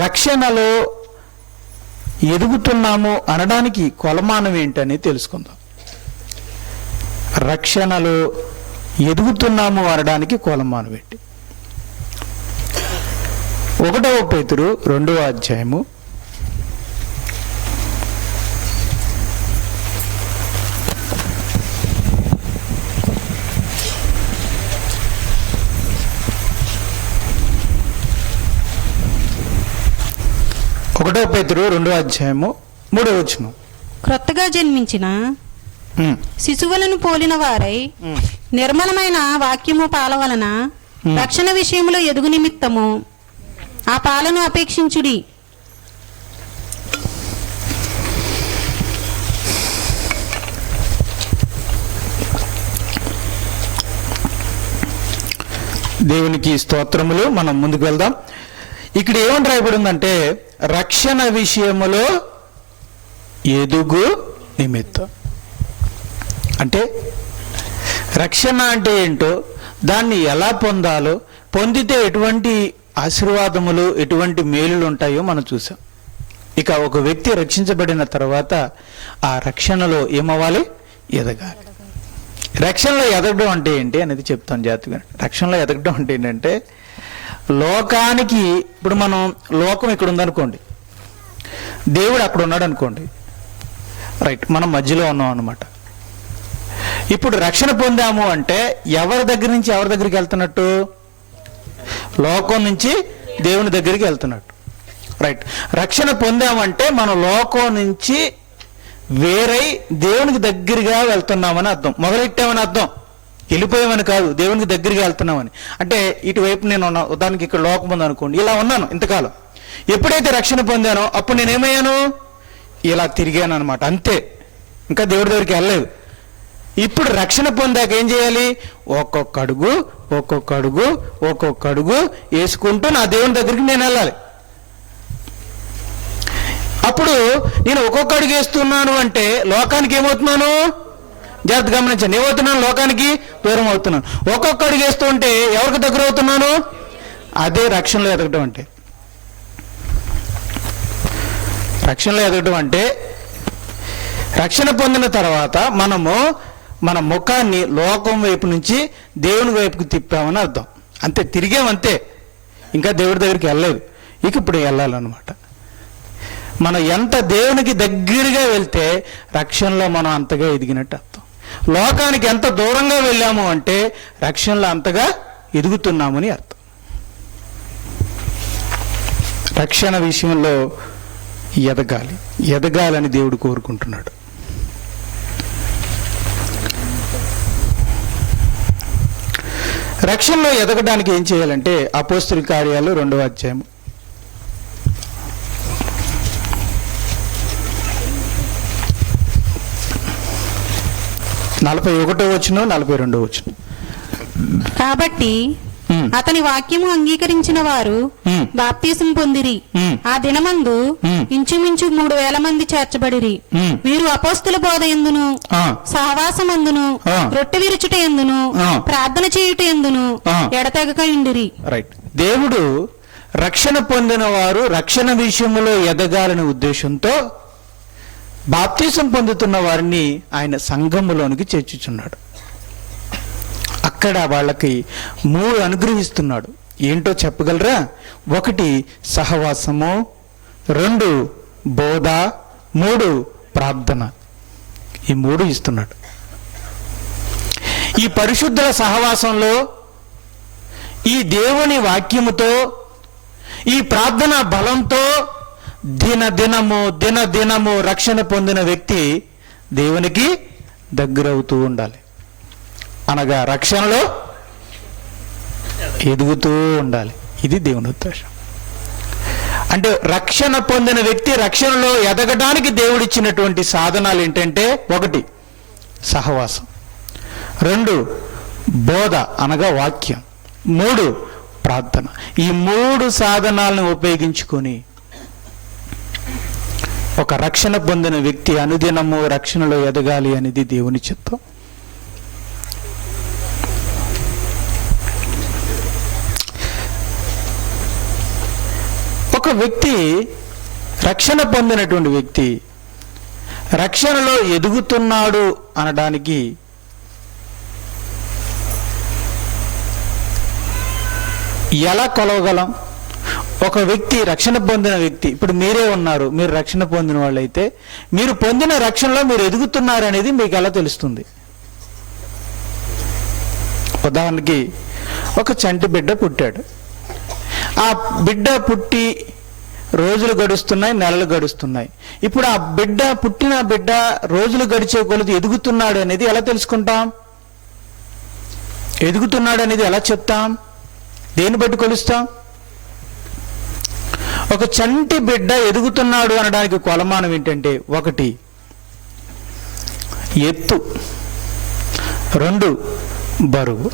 రక్షణలో ఎదుగుతున్నాము అనడానికి కొలమానం ఏంటని తెలుసుకుందాం. రక్షణలో ఎదుగుతున్నాము అనడానికి కొలమానం ఏంటి? 1 పేతురు 2వ అధ్యాయము 1 పేతురు 2వ అధ్యాయము 3వ వచనం. క్రొత్తగా జన్మించిన శిశువులను పోలిన వారై నిర్మలమైన వాక్యము పాల వలన రక్షణ విషయంలో ఎదుగు నిమిత్తము ఆ పాలను అపేక్షించుడి. దేవునికి స్తోత్రములు. మనం ముందుకు వెళ్దాం. ఇక్కడ ఏమని రాయబడిందంటే రక్షణ విషయములో ఎదుగు నిమిత్తం. అంటే రక్షణ అంటే ఏంటో, దాన్ని ఎలా పొందాలో, పొందితే ఎటువంటి ఆశీర్వాదములు ఎటువంటి మేలులు ఉంటాయో మనం చూసాం. ఇక ఒక వ్యక్తి రక్షించబడిన తర్వాత ఆ రక్షణలో ఏమవ్వాలి? ఎదగాలి. రక్షణలో ఎదగడం అంటే ఏంటి అనేది చెప్తాను జాగ్రత్తగా. రక్షణలో ఎదగడం అంటే ఏంటంటే లోకానికి, ఇప్పుడు మనం లోకం ఇక్కడ ఉందనుకోండి, దేవుడు అక్కడ ఉన్నాడు అనుకోండి, రైట్, మనం మధ్యలో ఉన్నాం అన్నమాట. ఇప్పుడు రక్షణ పొందాము అంటే ఎవరి దగ్గర నుంచి ఎవరి దగ్గరికి వెళ్తున్నట్టు? లోకం నుంచి దేవుని దగ్గరికి వెళ్తున్నట్టు, రైట్. రక్షణ పొందామంటే మనం లోకం నుంచి వేరై దేవునికి దగ్గరగా వెళ్తున్నామని అర్థం. మొదలెట్టామని అర్థం, వెళ్ళిపోయామని కాదు, దేవునికి దగ్గరగా వెళ్తున్నామని. అంటే ఇటువైపు నేను ఉన్నా, ఉదాహరణకి ఇక్కడ లోకం ఉంది అనుకోండి, ఇలా ఉన్నాను ఇంతకాలం. ఎప్పుడైతే రక్షణ పొందానో అప్పుడు నేనేమయ్యాను? ఇలా తిరిగాను అనమాట, అంతే. ఇంకా దేవుడి దగ్గరికి వెళ్ళలేదు. ఇప్పుడు రక్షణ పొందాక ఏం చేయాలి? ఒక్కొక్క అడుగు ఒక్కొక్క అడుగు ఒక్కొక్క అడుగు వేసుకుంటూ నా దేవుని దగ్గరికి నేను వెళ్ళాలి. అప్పుడు నేను ఒక్కొక్క అడుగు వేస్తున్నాను అంటే లోకానికి ఏమవుతున్నాను? జాగ్రత్త గమనించండి. ఏమవుతున్నాను? లోకానికి దూరం అవుతున్నాను. ఒక్కొక్క అడుగు వేస్తూ ఉంటే ఎవరికి దగ్గర అవుతున్నాను? అదే రక్షణలో ఎదగడం అంటే. రక్షణలో ఎదగడం అంటే రక్షణ పొందిన తర్వాత మనము మన ముఖాన్ని లోకం వైపు నుంచి దేవుని వైపుకి తిప్పామని అర్థం. అంతే, తిరిగామంతే. ఇంకా దేవుడి దగ్గరికి వెళ్ళలేదు. ఇక ఇప్పుడు వెళ్ళాలన్నమాట. మనం ఎంత దేవునికి దగ్గరగా వెళ్తే రక్షణలో మనం అంతగా ఎదిగినట్టు అర్థం. లోకానికి ఎంత దూరంగా వెళ్ళాము అంటే రక్షణలో అంతగా ఎదుగుతున్నామని అర్థం. రక్షణ విషయంలో ఎదగాలి, ఎదగాలని దేవుడు కోరుకుంటున్నాడు. రక్షణలో ఎదగడానికి ఏం చేయాలంటే అపోస్తలుల కార్యాలు 2వ అధ్యాయం 41వ వచనం 42వ వచనం. కాబట్టి అతని వాక్యము అంగీకరించిన వారు బాప్తీసం పొందిరి. ఆ దినమందు ఇంచుమించు 3,000 మంది చేర్చబడిరి. వీరు అపోస్తుల బోధ ఎందును, సహవాసమందును, రొట్టె విరుచుట ఎందును, ప్రార్థన చేయుట ఎందును ఎడతెగక ఉండిరి. రైట్. దేవుడు రక్షణ పొందిన వారు రక్షణ విషయంలో ఎదగాలనే ఉద్దేశంతో బాప్తీసం పొందుతున్న వారిని ఆయన సంఘములోనికి చేర్చుచున్నాడు. అక్కడ వాళ్ళకి 3 అనుగ్రహిస్తున్నాడు. ఏంటో చెప్పగలరా? 1 సహవాసము, 2 బోధ, 3 ప్రార్థన. ఈ 3 ఇస్తున్నాడు. ఈ పరిశుద్ధుల సహవాసంలో, ఈ దేవుని వాక్యముతో, ఈ ప్రార్థన బలంతో దినదినము రక్షణ పొందిన వ్యక్తి దేవునికి దగ్గరవుతూ ఉండాలి. అనగా రక్షణలో ఎదుగుతూ ఉండాలి. ఇది దేవుని ఉద్దేశం. అంటే రక్షణ పొందిన వ్యక్తి రక్షణలో ఎదగడానికి దేవుడిచ్చినటువంటి సాధనాలు ఏంటంటే 1 సహవాసం, 2 బోధ అనగా వాక్యం, 3 ప్రార్థన. ఈ 3 సాధనాలను ఉపయోగించుకొని ఒక రక్షణ పొందిన వ్యక్తి అనుదినము రక్షణలో ఎదగాలి అనేది దేవుని చిత్తం. ఒక వ్యక్తి, రక్షణ పొందినటువంటి వ్యక్తి రక్షణలో ఎదుగుతున్నాడు అనడానికి ఎలా కొలవగలం? ఒక వ్యక్తి, రక్షణ పొందిన వ్యక్తి, ఇప్పుడు మీరే ఉన్నారు, మీరు రక్షణ పొందిన వాళ్ళైతే మీరు పొందిన రక్షణలో మీరు ఎదుగుతున్నారు అనేది మీకు ఎలా తెలుస్తుంది? ఉదాహరణకి ఒక చంటి బిడ్డ పుట్టాడు. ఆ బిడ్డ పుట్టి రోజులు గడుస్తున్నాయి, నెలలు గడుస్తున్నాయి. ఇప్పుడు ఆ పుట్టిన బిడ్డ రోజులు గడిచే కొలది ఎదుగుతున్నాడు అనేది ఎలా తెలుసుకుంటాం? ఎదుగుతున్నాడు అనేది ఎలా చెప్తాం? దేన్ని బట్టి కొలుస్తాం? ఒక చంటి బిడ్డ ఎదుగుతున్నాడు అనడానికి కొలమానం ఏంటంటే, 1 ఎత్తు, 2 బరువు.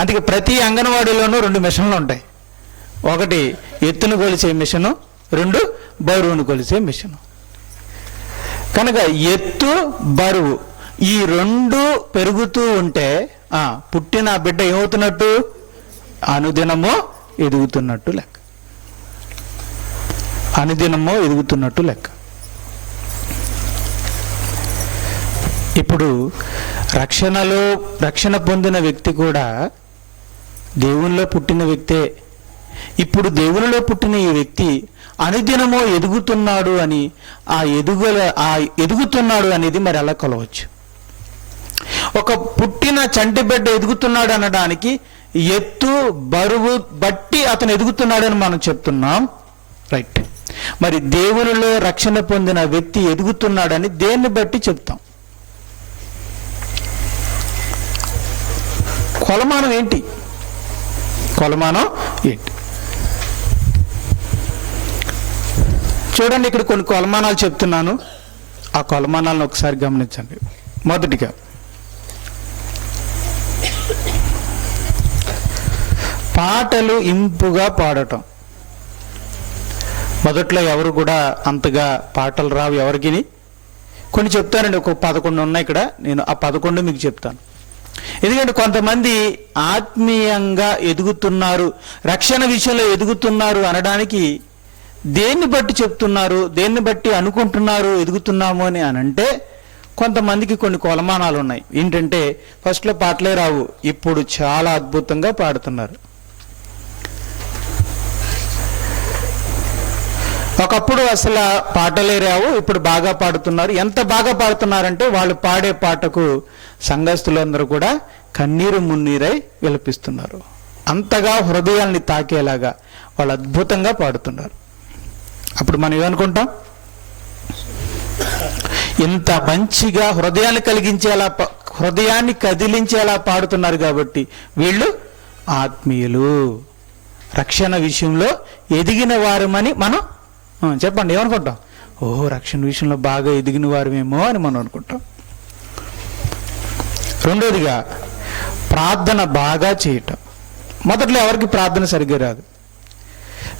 అందుకే ప్రతి అంగన్వాడీలోనూ 2 మిషన్లు ఉంటాయి. 1 ఎత్తును కొలిచే మిషను, 2 బరువును కొలిచే మిషను. కనుక ఎత్తు, బరువు ఈ 2 పెరుగుతూ ఉంటే పుట్టిన బిడ్డ ఏమవుతున్నట్టు? అనుదినమో ఎదుగుతున్నట్టు లెక్క. అనుదినమో ఎదుగుతున్నట్టు లెక్క. ఇప్పుడు రక్షణ పొందిన వ్యక్తి కూడా దేవునిలో పుట్టిన వ్యక్తే. ఇప్పుడు దేవునిలో పుట్టిన ఈ వ్యక్తి అనుదినమో ఎదుగుతున్నాడు అని, ఎదుగుతున్నాడు అనేది మరి ఎలా కొలవచ్చు? ఒక పుట్టిన చంటి బిడ్డ ఎదుగుతున్నాడు అనడానికి ఎత్తు, బరువు బట్టి అతను ఎదుగుతున్నాడని మనం చెప్తున్నాం, రైట్. మరి దేవునిలో రక్షణ పొందిన వ్యక్తి ఎదుగుతున్నాడని దేన్ని బట్టి చెప్తాం? కొలమానం ఏంటి? కొలమానం ఏంటి? చూడండి, ఇక్కడ కొన్ని కొలమానాలు చెప్తున్నాను. ఆ కొలమానాలను ఒకసారి గమనించండి. మొదటిగా, పాటలు ఇంపుగా పాడటం. మొదట్లో ఎవరు కూడా అంతగా పాటలు రావు ఎవరికి. కొన్ని చెప్తానండి, ఒక 11 ఉన్నాయి ఇక్కడ. నేను ఆ 11 మీకు చెప్తాను. ఎందుకంటే కొంతమంది ఆత్మీయంగా ఎదుగుతున్నారు, రక్షణ విషయంలో ఎదుగుతున్నారు అనడానికి దేన్ని బట్టి చెప్తున్నారు, దేన్ని బట్టి అనుకుంటున్నారు ఎదుగుతున్నాము అని అంటే, కొంతమందికి కొన్ని కొలమానాలు ఉన్నాయి. ఏంటంటే, ఫస్ట్లో పాటలే రావు, ఇప్పుడు చాలా అద్భుతంగా పాడుతున్నారు. ఒకప్పుడు అసలు పాటలే రావు, ఇప్పుడు బాగా పాడుతున్నారు. ఎంత బాగా పాడుతున్నారంటే, వాళ్ళు పాడే పాటకు సంఘస్థులందరూ కూడా కన్నీరు మున్నీరై విలపిస్తున్నారు. అంతగా హృదయాల్ని తాకేలాగా వాళ్ళు అద్భుతంగా పాడుతున్నారు. అప్పుడు మనం ఏమనుకుంటాం? ఇంత మంచిగా హృదయాన్ని కదిలించేలా పాడుతున్నారు కాబట్టి వీళ్ళు ఆత్మీయులు, రక్షణ విషయంలో ఎదిగిన వారమని మనం చెప్పండి. ఏమనుకుంటాం? ఓహో, రక్షణ విషయంలో బాగా ఎదిగిన వారమేమో అని మనం అనుకుంటాం. రెండోదిగా, ప్రార్థన బాగా చేయటం. మొదట్లో ఎవరికి ప్రార్థన సరిగ్గా రాదు,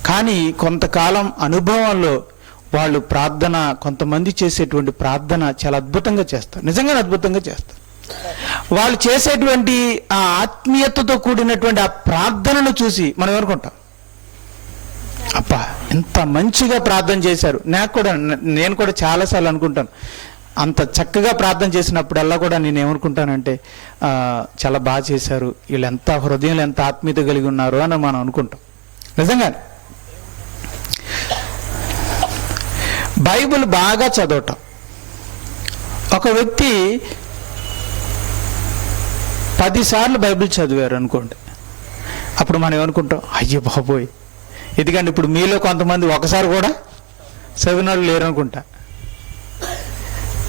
కానీ కొంతకాలం అనుభవంలో వాళ్ళు ప్రార్థన, కొంతమంది చేసేటువంటి ప్రార్థన చాలా అద్భుతంగా చేస్తారు, నిజంగానే అద్భుతంగా చేస్తారు. వాళ్ళు చేసేటువంటి ఆ ఆత్మీయతతో కూడినటువంటి ఆ ప్రార్థనను చూసి మనం ఏమనుకుంటాం? అబ్బా, ఎంత మంచిగా ప్రార్థన చేశారు. నేను కూడా చాలాసార్లు అనుకుంటాను, అంత చక్కగా ప్రార్థన చేసినప్పుడల్లా కూడా నేను ఏమనుకుంటానంటే, చాలా బాగా చేశారు, వీళ్ళు ఎంత హృదయంలో ఎంత ఆత్మీయత కలిగి ఉన్నారు అని మనం అనుకుంటాం. నిజంగానే బైబిల్ బాగా చదవటం. ఒక వ్యక్తి 10 సార్లు బైబిల్ చదివారు అనుకోండి, అప్పుడు మనం ఏమనుకుంటాం? అయ్యో బాబోయ్. ఎందుకంటే ఇప్పుడు మీలో కొంతమంది ఒకసారి కూడా చదివిన వాళ్ళు లేరు అనుకుంటా,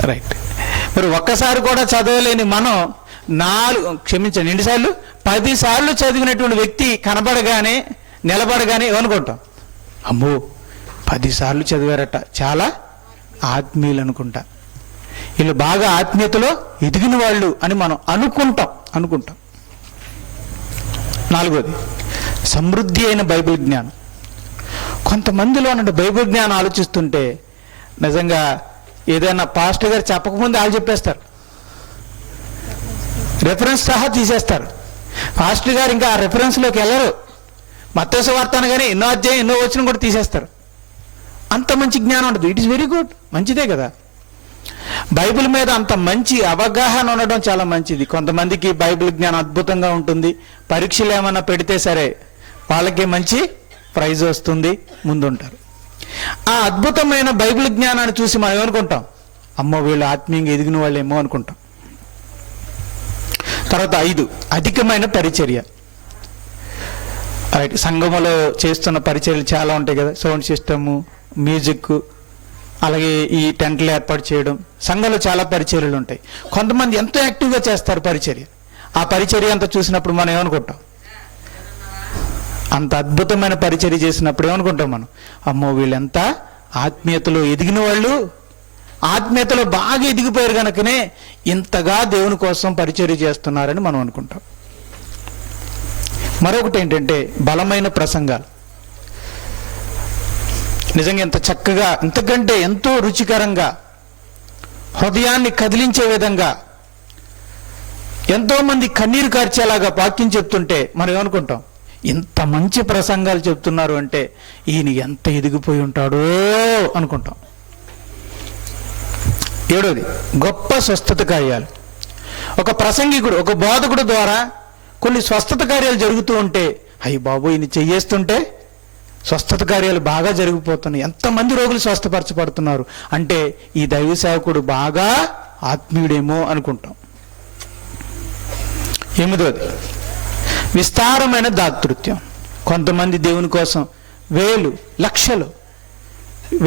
రైట్. మరి ఒక్కసారి కూడా చదవలేని మనం 10 సార్లు చదివినటువంటి వ్యక్తి కనబడగానే, నిలబడగానే ఏమనుకుంటాం? అమ్మో, 10 సార్లు చదివారట, చాలా ఆత్మీయులు అనుకుంటా, వీళ్ళు బాగా ఆత్మీయతలో ఎదిగిన వాళ్ళు అని మనం అనుకుంటాం. 4వది, సమృద్ధి అయిన బైబిల్ జ్ఞానం. కొంతమందిలో అంటే బైబిల్ జ్ఞానం ఆలోచిస్తుంటే నిజంగా ఏదైనా పాస్టర్ గారు చెప్పకముందు వాళ్ళు చెప్పేస్తారు, రెఫరెన్స్ సహా తీసేస్తారు. పాస్టర్ గారు ఇంకా ఆ రెఫరెన్స్లోకి వెళ్ళరు. మత్తయి సువార్త అనగానే ఎన్నో అధ్యాయం ఎన్నో వచనం కూడా తీసేస్తారు. అంత మంచి జ్ఞానం ఉండదు. ఇట్ ఈస్ వెరీ గుడ్, మంచిదే కదా. బైబిల్ మీద అంత మంచి అవగాహన ఉండడం చాలా మంచిది. కొంతమందికి బైబిల్ జ్ఞానం అద్భుతంగా ఉంటుంది, పరీక్షలు ఏమన్నా పెడితే సరే వాళ్ళకి మంచి ప్రైజ్ వస్తుంది, ముందుంటారు. ఆ అద్భుతమైన బైబిల్ జ్ఞానాన్ని చూసి మనం ఏమనుకుంటాం, అమ్మో వీళ్ళు ఆత్మీయంగా ఎదిగిన వాళ్ళు ఏమో అనుకుంటాం. తర్వాత 5, అధికమైన పరిచర్య. రైట్, సంఘములో చేస్తున్న పరిచర్యలు చాలా ఉంటాయి కదా, సౌండ్ సిస్టము, మ్యూజిక్, అలాగే ఈ టెంట్లు ఏర్పాటు చేయడం. సంఘంలో చాలా పరిచర్యలు ఉంటాయి. కొంతమంది ఎంతో యాక్టివ్గా చేస్తారు పరిచర్య. ఆ పరిచర్య అంతా చూసినప్పుడు మనం ఏమనుకుంటాం, అంత అద్భుతమైన పరిచర్య చేసినప్పుడు ఏమనుకుంటాం మనం, అమ్మో వీళ్ళెంత ఆత్మీయతలో ఎదిగిన వాళ్ళు, ఆత్మీయతలో బాగా ఎదిగిపోయారు కనుకనే ఇంతగా దేవుని కోసం పరిచర్య చేస్తున్నారని మనం అనుకుంటాం. మరొకటి ఏంటంటే బలమైన ప్రసంగాలు. నిజంగా ఎంత చక్కగా, ఇంతకంటే ఎంతో రుచికరంగా, హృదయాన్ని కదిలించే విధంగా, ఎంతోమంది కన్నీరు కార్చేలాగా వాక్యం చెప్తుంటే మనం ఏమనుకుంటాం, ఇంత మంచి ప్రసంగాలు చెప్తున్నారు అంటే ఈయన ఎంత ఎదిగిపోయి ఉంటాడో అనుకుంటాం. 7, గొప్ప స్వస్థత కార్యాలు. ఒక ప్రసంగికుడు, ఒక బోధకుడు ద్వారా కొన్ని స్వస్థత కార్యాలు జరుగుతూ ఉంటే, అయ్యి బాబు ఈయన చెయ్యేస్తుంటే స్వస్థత కార్యాలు బాగా జరిగిపోతున్నాయి, ఎంతమంది రోగులు స్వస్థపరచబడుతున్నారు అంటే ఈ దైవ సేవకుడు బాగా ఆత్మీయుడేమో అనుకుంటాం. 8, విస్తారమైన దాతృత్వం. కొంతమంది దేవుని కోసం 1000, లక్షలు,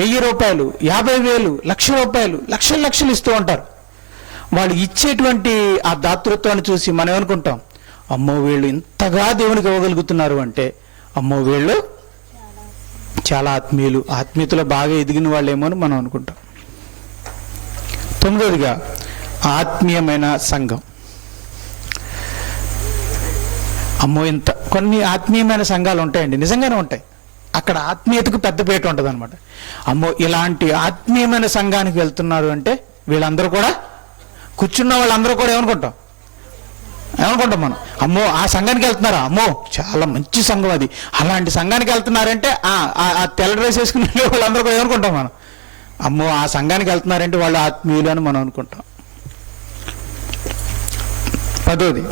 1000 రూపాయలు, 50,000, ₹1,00,000, లక్షలు ఇస్తూ ఉంటారు. వాళ్ళు ఇచ్చేటువంటి ఆ దాతృత్వాన్ని చూసి మనం ఏమనుకుంటాం, అమ్మో వీళ్ళు ఇంతగా దేవునికి ఇవ్వగలుగుతున్నారు అంటే అమ్మో వీళ్ళు చాలా ఆత్మీయులు, ఆత్మీయతలో బాగా ఎదిగిన వాళ్ళేమో అని మనం అనుకుంటాం. 9, ఆత్మీయమైన సంఘం. అమ్మో ఇంత కొన్ని ఆత్మీయమైన సంఘాలు ఉంటాయండి, నిజంగానే ఉంటాయి. అక్కడ ఆత్మీయతకు పెద్దపీట ఉంటుంది అనమాట. అమ్మో ఇలాంటి ఆత్మీయమైన సంఘానికి వెళ్తున్నారు అంటే వీళ్ళందరూ కూడా, కూర్చున్న వాళ్ళందరూ కూడా ఏమనుకుంటాం మనం, అమ్మో ఆ సంఘానికి వెళ్తున్నారా, అమ్మో చాలా మంచి సంఘం అది, అలాంటి సంఘానికి వెళ్తున్నారంటే ఆ తెల్ల డ్రెస్ వేసుకునే వాళ్ళందరూ కూడా ఏమనుకుంటాం మనం, అమ్మో ఆ సంఘానికి వెళ్తున్నారంటే వాళ్ళు ఆత్మీయులు అని మనం అనుకుంటాం. 10,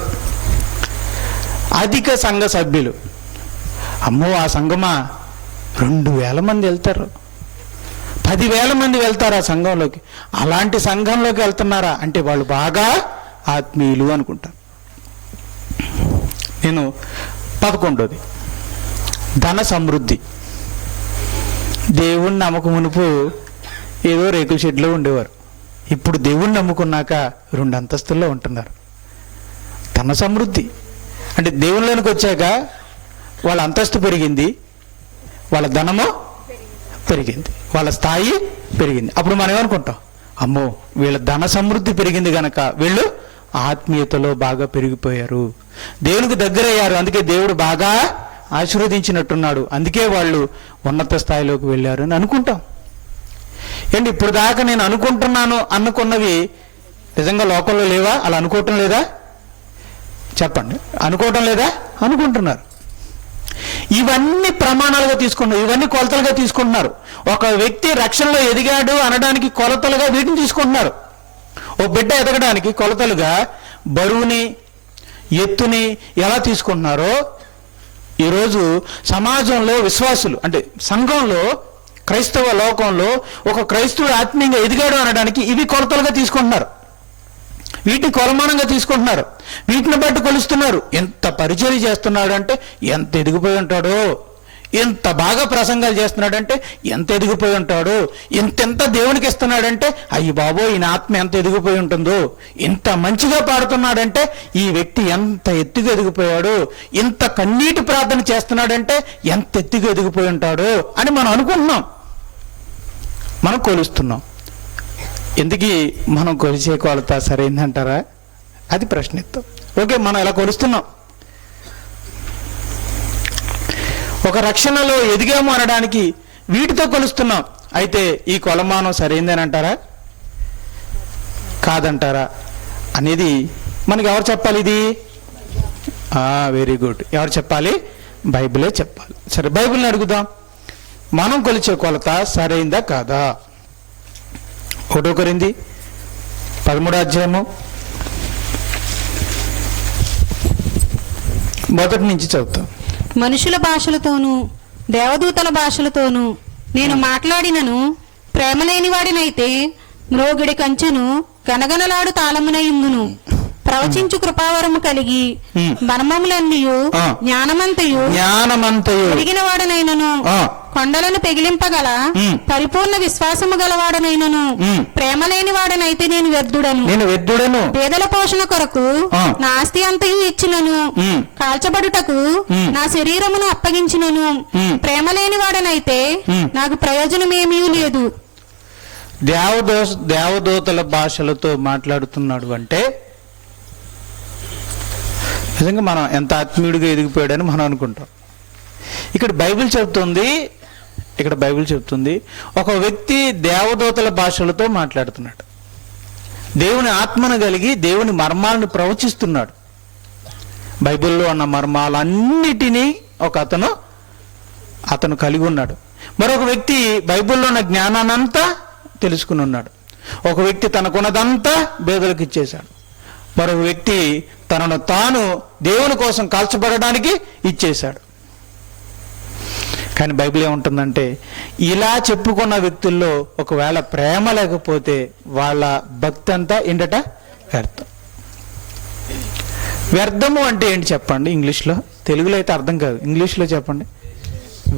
అధిక సంఘ సభ్యులు. అమ్మో ఆ సంఘమా 2,000 మంది వెళ్తారు, 10,000 మంది వెళ్తారు ఆ సంఘంలోకి, అలాంటి సంఘంలోకి వెళ్తున్నారా అంటే వాళ్ళు బాగా ఆత్మీయులు అనుకుంటారు. నేను 11, ధన సమృద్ధి. దేవుణ్ణి నమ్మక మునుపు ఏదో రేకుల షెడ్లో ఉండేవారు, ఇప్పుడు దేవుణ్ణి నమ్ముకున్నాక 2 అంతస్తుల్లో ఉంటున్నారు. ధన సమృద్ధి అంటే దేవుళ్ళలోనికి వచ్చాక వాళ్ళ అంతస్తు పెరిగింది, వాళ్ళ ధనము పెరిగింది, వాళ్ళ స్థాయి పెరిగింది. అప్పుడు మనం ఏమనుకుంటాం, అమ్మో వీళ్ళ ధన సమృద్ధి పెరిగింది కనుక వీళ్ళు ఆత్మీయతలో బాగా పెరిగిపోయారు, దేవునికి దగ్గరయ్యారు, అందుకే దేవుడు బాగా ఆశీర్వదించినట్టున్నాడు, అందుకే వాళ్ళు ఉన్నత స్థాయిలోకి వెళ్ళారు అని అనుకుంటాం. ఏంటి ఇప్పుడు దాకా నేను అనుకుంటున్నాను అనుకున్నవి నిజంగా లోకంలో లేవా? అలా అనుకోవటం లేదా? చెప్పండి, అనుకోవటం లేదా? అనుకుంటున్నారు. ఇవన్నీ ప్రమాణాలుగా తీసుకుంటున్నారు, ఇవన్నీ కొలతలుగా తీసుకుంటున్నారు. ఒక వ్యక్తి రక్షణలో ఎదిగాడు అనడానికి కొలతలుగా వీటిని తీసుకుంటున్నారు. ఓ బిడ్డ ఎదగడానికి కొలతలుగా బరువుని, ఎత్తుని ఎలా తీసుకుంటున్నారో ఈరోజు సమాజంలో విశ్వాసులు అంటే సంఘంలో, క్రైస్తవ లోకంలో ఒక క్రైస్తవుడు ఆత్మీయంగా ఎదిగాడు అనడానికి ఇవి కొలతలుగా తీసుకుంటున్నారు, వీటిని కొలమానంగా తీసుకుంటున్నారు, వీటిని బట్టి కొలుస్తున్నారు. ఎంత పరిచర్య చేస్తున్నాడు అంటే ఎంత ఎదిగిపోయి ఉంటాడో, ఎంత బాగా ప్రసంగాలు చేస్తున్నాడంటే ఎంత ఎదిగిపోయి ఉంటాడో, ఎంతెంత దేవునికి ఇస్తున్నాడంటే అయ్యి బాబో ఈయన ఆత్మ ఎంత ఎదిగిపోయి ఉంటుందో, ఇంత మంచిగా పాడుతున్నాడంటే ఈ వ్యక్తి ఎంత ఎత్తుగా ఎదిగిపోయాడు, ఇంత కన్నీటి ప్రార్థన చేస్తున్నాడంటే ఎంత ఎత్తుగా ఎదిగిపోయి ఉంటాడో అని మనం అనుకుంటున్నాం, మనం కొలుస్తున్నాం. ఎందుకు మనం కొలిచే కొలత సరైందంటారా? అది ప్రశ్నిస్తాం. ఓకే, మనం ఎలా కొలుస్తున్నాం? ఒక రక్షణలో ఎదిగాము అనడానికి వీటితో కొలుస్తున్నాం. అయితే ఈ కొలమానం సరైందని అంటారా కాదంటారా అనేది మనకి ఎవరు చెప్పాలి? ఇది వెరీ గుడ్, ఎవరు చెప్పాలి? బైబిలే చెప్పాలి. సరే, బైబిల్ని అడుగుదాం, మనం కొలిచే కొలత సరైందా కాదా? 1 కొరింథీ 13వ అధ్యాయము 1 నుంచి చదువుతాం. మనుషుల భాషలతోనూ దేవదూతల భాషలతోనూ నేను మాట్లాడినను ప్రేమ లేనివాడినైతే మ్రోగిడి కంచెను గనగనలాడు తాళమునయుందును. ప్రవచించు కృపావరము కలిగి మర్మములన్నీయు జ్ఞానమంతయు ఎరిగిన వాడనైనను కొండలను పెగిలింపగల పరిపూర్ణ విశ్వాసము గలవాడనైనను ప్రేమ లేని వాడనైతే నేను వ్యర్థుడను. పేదల పోషణ కొరకు నా ఆస్తి అంతయు ఇచ్చినను, కాల్చబడుటకు నా శరీరమును అప్పగించినను ప్రేమ లేని వాడనైతే నాకు ప్రయోజనమేమీ లేదు. దేవదూతల భాషలతో మాట్లాడుతున్నాడు అంటే నిజంగా మనం ఎంత ఆత్మీయుడిగా ఎదిగిపోయాడని మనం అనుకుంటాం. ఇక్కడ బైబిల్ చెప్తుంది ఒక వ్యక్తి దేవదూతల భాషలతో మాట్లాడుతున్నాడు, దేవుని ఆత్మను కలిగి దేవుని మర్మాలను ప్రవచిస్తున్నాడు. బైబిల్లో ఉన్న మర్మాలన్నిటినీ ఒక అతను కలిగి ఉన్నాడు. మరొక వ్యక్తి బైబిల్లో ఉన్న జ్ఞానాన్నంతా తెలుసుకుని ఉన్నాడు. ఒక వ్యక్తి తనకున్నదంతా పేదలకు ఇచ్చేశాడు. మరొక వ్యక్తి తనను తాను దేవుని కోసం కాల్చబడడానికి ఇచ్చేశాడు. కానీ బైబిల్ ఏముంటుందంటే, ఇలా చెప్పుకున్న వ్యక్తుల్లో ఒకవేళ ప్రేమ లేకపోతే వాళ్ళ భక్తి అంతా ఏంటట? వ్యర్థం. వ్యర్థము అంటే ఏంటి చెప్పండి ఇంగ్లీష్లో? తెలుగులో అయితే అర్థం కాదు, ఇంగ్లీష్లో చెప్పండి.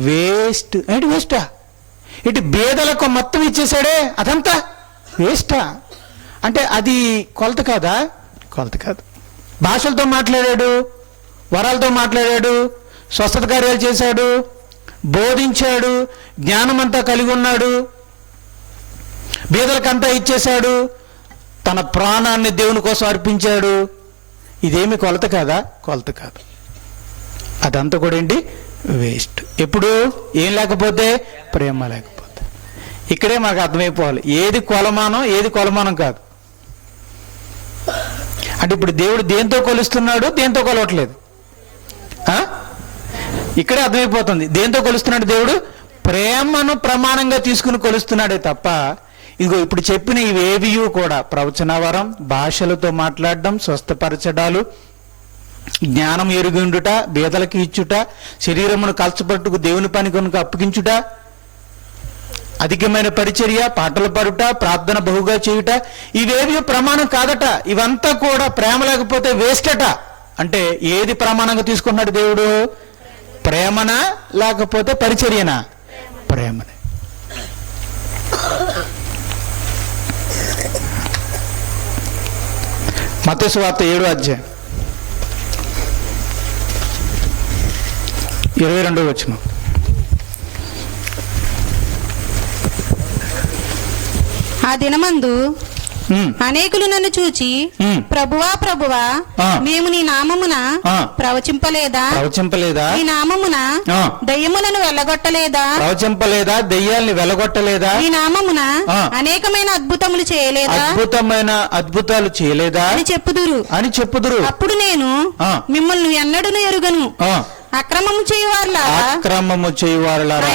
వేస్ట్. ఏంటి వేస్టా? ఇటు బేదలకు మొత్తం ఇచ్చేసాడే, అదంతా వేస్టా? అంటే అది కొలత కాదా? కొలత కాదు. భాషలతో మాట్లాడాడు, వరాలతో మాట్లాడాడు, స్వస్థత కార్యాలు చేశాడు, బోధించాడు, జ్ఞానమంతా కలిగి ఉన్నాడు, బీదలకంతా ఇచ్చేశాడు, తన ప్రాణాన్ని దేవుని కోసం అర్పించాడు. ఇదేమి కొలత కాదా? కొలత కాదు. అదంతా కూడా ఏంటి? వేస్ట్. ఎప్పుడు? ఏం లేకపోతే? ప్రేమ లేకపోతే. ఇక్కడే మనకు అర్థమైపోవాలి ఏది కొలమానం, ఏది కొలమానం కాదు. అంటే ఇప్పుడు దేవుడు దేంతో కొలుస్తున్నాడు, దేంతో కొలవట్లేదు. ఇక్కడే అర్థమైపోతుంది దేంతో కొలుస్తున్నాడు దేవుడు. ప్రేమను ప్రమాణంగా తీసుకుని కొలుస్తున్నాడే తప్ప, ఇదిగో ఇప్పుడు చెప్పిన ఇవేవి కూడా ప్రవచనవరం, భాషలతో మాట్లాడడం, స్వస్థపరచడాలు, జ్ఞానం ఎరుగుండుట, బీదలకి ఇచ్చుట, శరీరమును కలచపట్టుకు దేవుని పని కొనుక అప్పగించుట, అధికమైన పరిచర్య, పాటలు పాడుట, ప్రార్థన బహుగా చేయుట, ఇవేవి ప్రమాణం కాదట. ఇవంతా కూడా ప్రేమ లేకపోతే వేస్ట్ అట. అంటే ఏది ప్రమాణంగా తీసుకున్నాడు దేవుడు? ప్రేమనా లేకపోతే పరిచర్యనా? ప్రేమనే. మత్తయి సువార్త 7వ అధ్యాయం 22వ వచనం. ఆ దినమందు అనేకులు నన్ను చూచి ప్రభువా ప్రభువా మేము నీ నామమున ప్రవచింపలేదా? నీ నామమున దయ్యములను వెళ్ళగొట్టలేదా? దయ్యాల్ని వెళ్ళగొట్టలేదా? నీ నామమున అనేకమైన అద్భుతములు చేయలేదా అని చెప్పుదురు. అప్పుడు నేను మిమ్మల్ని ఎన్నడూను ఎరుగను, అక్రమము చేయువారులారా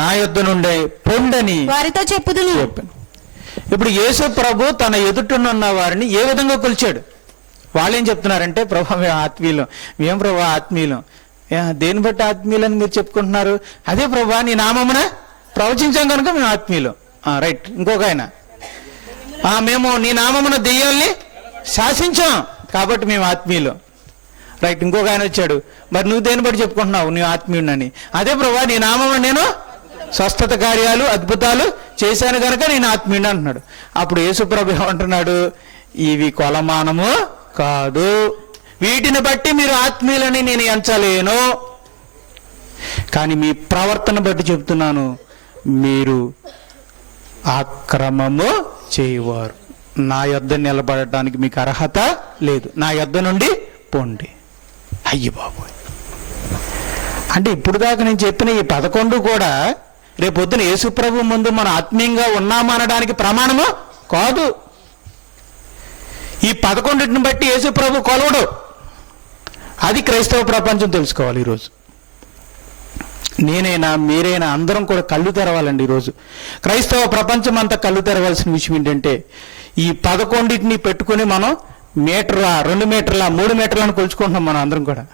నా యొద్ద నుండి పొండని వారితో చెప్పుదును. ఇప్పుడు యేసు ప్రభు తన ఎదుటనున్న వారిని ఏ విధంగా కొలిచాడు? వాళ్ళు ఏం చెప్తున్నారంటే, ప్రభు మేము ఆత్మీయులం. మేము ప్రభు ఆత్మీయులం. దేని బట్టి ఆత్మీయులని మీరు చెప్పుకుంటున్నారు? అదే ప్రభు నీ నామమున ప్రవచించాం కనుక మేము ఆత్మీయులం. రైట్. ఇంకొక ఆయన, మేము నీ నామమున దెయ్యాల్ని శాసించాం కాబట్టి మేము ఆత్మీయులం. రైట్. ఇంకొక ఆయన వచ్చాడు, మరి నువ్వు దేని బట్టి చెప్పుకుంటున్నావు నీ ఆత్మీయుడని? అదే ప్రభు నీ నామమున నేను స్వస్థత కార్యాలు, అద్భుతాలు చేశాను కనుక నేను ఆత్మీయుడు అంటున్నాడు. అప్పుడు యేసుప్రభు ఏమంటున్నాడు? ఇవి కొలమానము కాదు, వీటిని బట్టి మీరు ఆత్మీయులని నేను ఎంచలేను. కానీ మీ ప్రవర్తన బట్టి చెప్తున్నాను, మీరు అక్రమము చేయువారు. నా యొద్ద నిలబడటానికి మీకు అర్హత లేదు. నా యొద్ద నుండి పొండి. అయ్యి బాబోయ్. అంటే ఇప్పుడు దాకా నేను చెప్పిన ఈ 11 కూడా రేపొద్దున యేసుప్రభు ముందు మనం ఆత్మీయంగా ఉన్నామనడానికి ప్రమాణము కాదు. ఈ 11ని బట్టి యేసుప్రభు కొలవడు. అది క్రైస్తవ ప్రపంచం తెలుసుకోవాలి ఈరోజు. నేనైనా మీరైనా అందరం కూడా కళ్ళు తెరవాలండి. ఈరోజు క్రైస్తవ ప్రపంచం అంతా కళ్ళు తెరవాల్సిన విషయం ఏంటంటే, ఈ 11 పెట్టుకుని మనం మీటర్ల 2 మీటర్ల 3 మీటర్లను కొలుచుకుంటున్నాం. మనం అందరం కూడా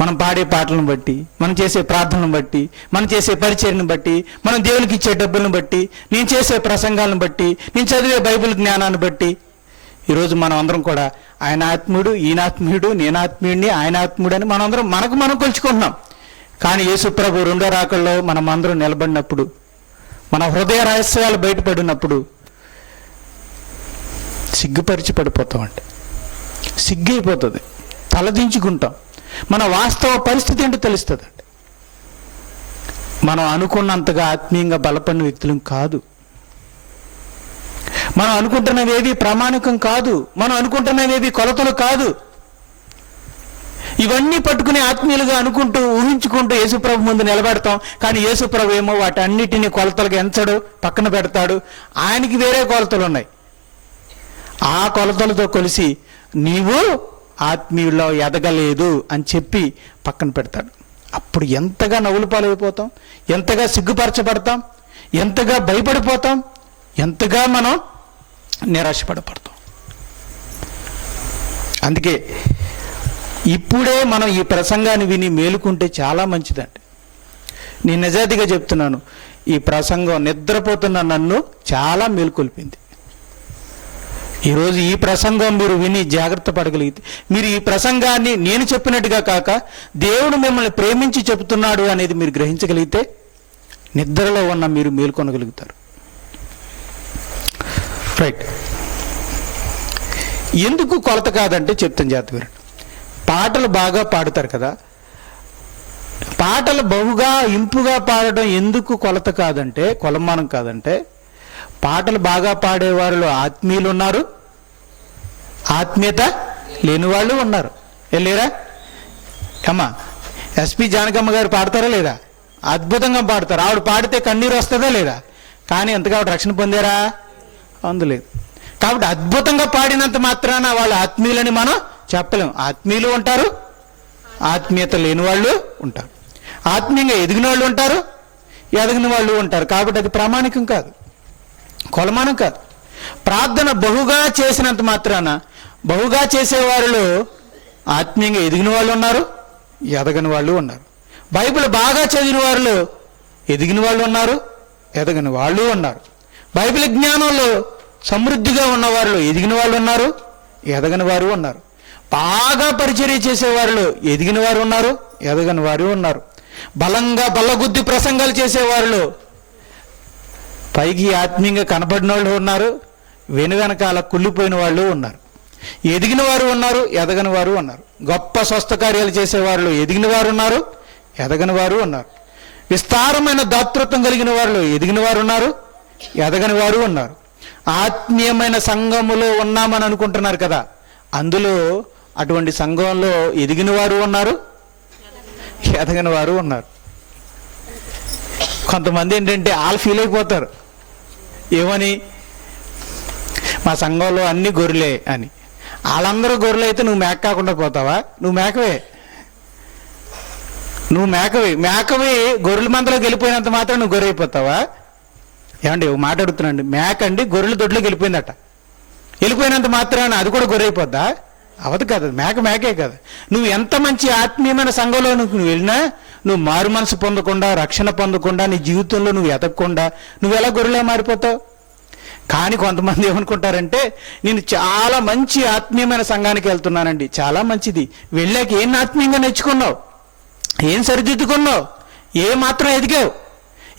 మనం పాడే పాటలను బట్టి, మనం చేసే ప్రార్థనలను బట్టి, మనం చేసే పరిచర్యను బట్టి, మనం దేవునికి ఇచ్చే డబ్బులను బట్టి, నేను చేసే ప్రసంగాలను బట్టి, నేను చదివే బైబిల్ జ్ఞానాన్ని బట్టి ఈరోజు మనం అందరం కూడా ఆయన ఆత్మీయుడు, ఈయన ఆత్మీయుడు, నేను ఆత్మీయుడిని, ఆయన ఆత్మీయుడు అని మనందరం మనం కొలుచుకుంటున్నాం. కానీ యేసుప్రభు రెండో రాకల్లో మనం అందరం నిలబడినప్పుడు, మన హృదయ రహస్యాలు బయటపడినప్పుడు సిగ్గుపరిచి పడిపోతామండి. సిగ్గైపోతుంది, తలదించుకుంటాం. మన వాస్తవ పరిస్థితి ఏంటో తెలుస్తుందండి. మనం అనుకున్నంతగా ఆత్మీయంగా బలపడిన వ్యక్తులం కాదు. మనం అనుకుంటున్నవేవి ప్రామాణికం కాదు. మనం అనుకుంటున్నవేవి కొలతలు కాదు. ఇవన్నీ పట్టుకుని ఆత్మీయులుగా అనుకుంటూ ఊహించుకుంటూ యేసుప్రభు ముందు నిలబెడతాం. కానీ యేసుప్రభు ఏమో వాటి అన్నిటినీ కొలతలుగా ఎంచడు, పక్కన పెడతాడు. ఆయనకి వేరే కొలతలు ఉన్నాయి. ఆ కొలతలతో కొలిసి నీవు ఆత్మీయుల్లో ఎదగలేదు అని చెప్పి పక్కన పెడతాడు. అప్పుడు ఎంతగా నవ్వుల పాలైపోతాం, ఎంతగా సిగ్గుపరచబడతాం, ఎంతగా భయపడిపోతాం, ఎంతగా మనం నిరాశపడతాం. అందుకే ఇప్పుడే మనం ఈ ప్రసంగాన్ని విని మేలుకుంటే చాలా మంచిదండి. నేను నిజాయితీగా చెప్తున్నాను, ఈ ప్రసంగం నిద్రపోతున్న నన్ను చాలా మేలుకొల్పింది. ఈరోజు ఈ ప్రసంగం మీరు విని జాగ్రత్త పడగలిగితే, మీరు ఈ ప్రసంగాన్ని నేను చెప్పినట్టుగా కాక దేవుడు మిమ్మల్ని ప్రేమించి చెబుతున్నాడు అనేది మీరు గ్రహించగలిగితే నిద్రలో ఉన్న మీరు మేల్కొనగలుగుతారు. రైట్. ఎందుకు కొలత కాదంటే చెప్తాను జాగ్రత్త వినండి. పాటలు బాగా పాడుతారు కదా, పాటలు బహుగా ఇంపుగా పాడడం ఎందుకు కొలత కాదంటే, కొలమానం కాదంటే, పాటలు బాగా పాడేవారిలో ఆత్మీయులు ఉన్నారు, ఆత్మీయత లేని వాళ్ళు ఉన్నారు. లేరా అమ్మా? ఎస్పి జానకమ్మ గారు పాడతారా లేదా? అద్భుతంగా పాడతారు. ఆవిడ పాడితే కన్నీరు వస్తుందా లేదా? కానీ ఎంతగా ఆవిడ రక్షణ పొందారా? అందులేదు. కాబట్టి అద్భుతంగా పాడినంత మాత్రాన వాళ్ళు ఆత్మీయులని మనం చెప్పలేం. ఆత్మీయులు ఉంటారు, ఆత్మీయత లేని వాళ్ళు ఉంటారు. ఆత్మీయంగా ఎదిగిన వాళ్ళు ఉంటారు, ఎదగిన వాళ్ళు ఉంటారు. కాబట్టి అది ప్రామాణికం కాదు, కొలమానం కాదు. ప్రార్థన బహుగా చేసినంత మాత్రాన బహుగా చేసేవారిలో ఆత్మీయంగా ఎదిగిన వాళ్ళు ఉన్నారు, ఎదగని వాళ్ళు ఉన్నారు. బైబిల్ బాగా చదివిన వారిలో ఎదిగిన వాళ్ళు ఉన్నారు, ఎదగని వాళ్ళు ఉన్నారు. బైబిల్ జ్ఞానంలో సమృద్ధిగా ఉన్నవారిలో ఎదిగిన వాళ్ళు ఉన్నారు, ఎదగని వారు ఉన్నారు. బాగా పరిచర్య చేసేవారిలో ఎదిగిన వారు ఉన్నారు, ఎదగని వారు ఉన్నారు. బలంగా బల్లగుద్ది ప్రసంగాలు చేసేవారిలో పైకి ఆత్మీయంగా కనబడిన వాళ్ళు ఉన్నారు, వెనుక కుళ్ళిపోయిన వాళ్ళు ఉన్నారు. ఎదిగిన వారు ఉన్నారు, ఎదగని వారు ఉన్నారు. గొప్ప స్వస్థ కార్యాలు చేసేవారిలో ఎదిగిన వారు ఉన్నారు, ఎదగని వారు ఉన్నారు. విస్తారమైన దాతృత్వం కలిగిన వారిలో ఎదిగిన వారు ఉన్నారు, ఎదగని వారు ఉన్నారు. ఆత్మీయమైన సంఘములో ఉన్నామని అనుకుంటున్నారు కదా, అందులో అటువంటి సంఘంలో ఎదిగిన వారు ఉన్నారు, ఎదగని వారు ఉన్నారు. కొంతమంది ఏంటంటే వాళ్ళు ఫీల్ అయిపోతారు, ఏమని, మా సంఘంలో అన్ని గొర్రెలే అని. వాళ్ళందరూ గొర్రెలు అయితే నువ్వు మేక కాకుండా పోతావా? నువ్వు మేకవే, నువ్వు మేకవి గొర్రెల మందలోకి వెళ్ళిపోయినంత మాత్రం నువ్వు గొర్రె అయిపోతావా? ఏమండి ఒక మాట అడుగుతున్నాండి, మేక అండి గొర్రెల దొడ్లోకి వెళ్ళిపోయిందట, వెళ్ళిపోయినంత మాత్రాన అది కూడా గొర్రె అయిపోద్దా? అవదు కదా, మేకే కదా. నువ్వు ఎంత మంచి ఆత్మీయమైన సంఘంలో నువ్వు వెళ్ళినా నువ్వు మారు మనసు పొందకుండా, రక్షణ పొందకుండా, నీ జీవితంలో నువ్వు ఎదగకుండా నువ్వు ఎలా గొర్రెలా మారిపోతావు? కానీ కొంతమంది ఏమనుకుంటారంటే, నేను చాలా మంచి ఆత్మీయమైన సంఘానికి వెళ్తున్నానండి, చాలా మంచిది, వెళ్ళాక ఏం ఆత్మీయంగా నేర్చుకున్నావు, ఏం సరిదిద్దుకున్నావు, ఏ మాత్రం ఎదిగావు,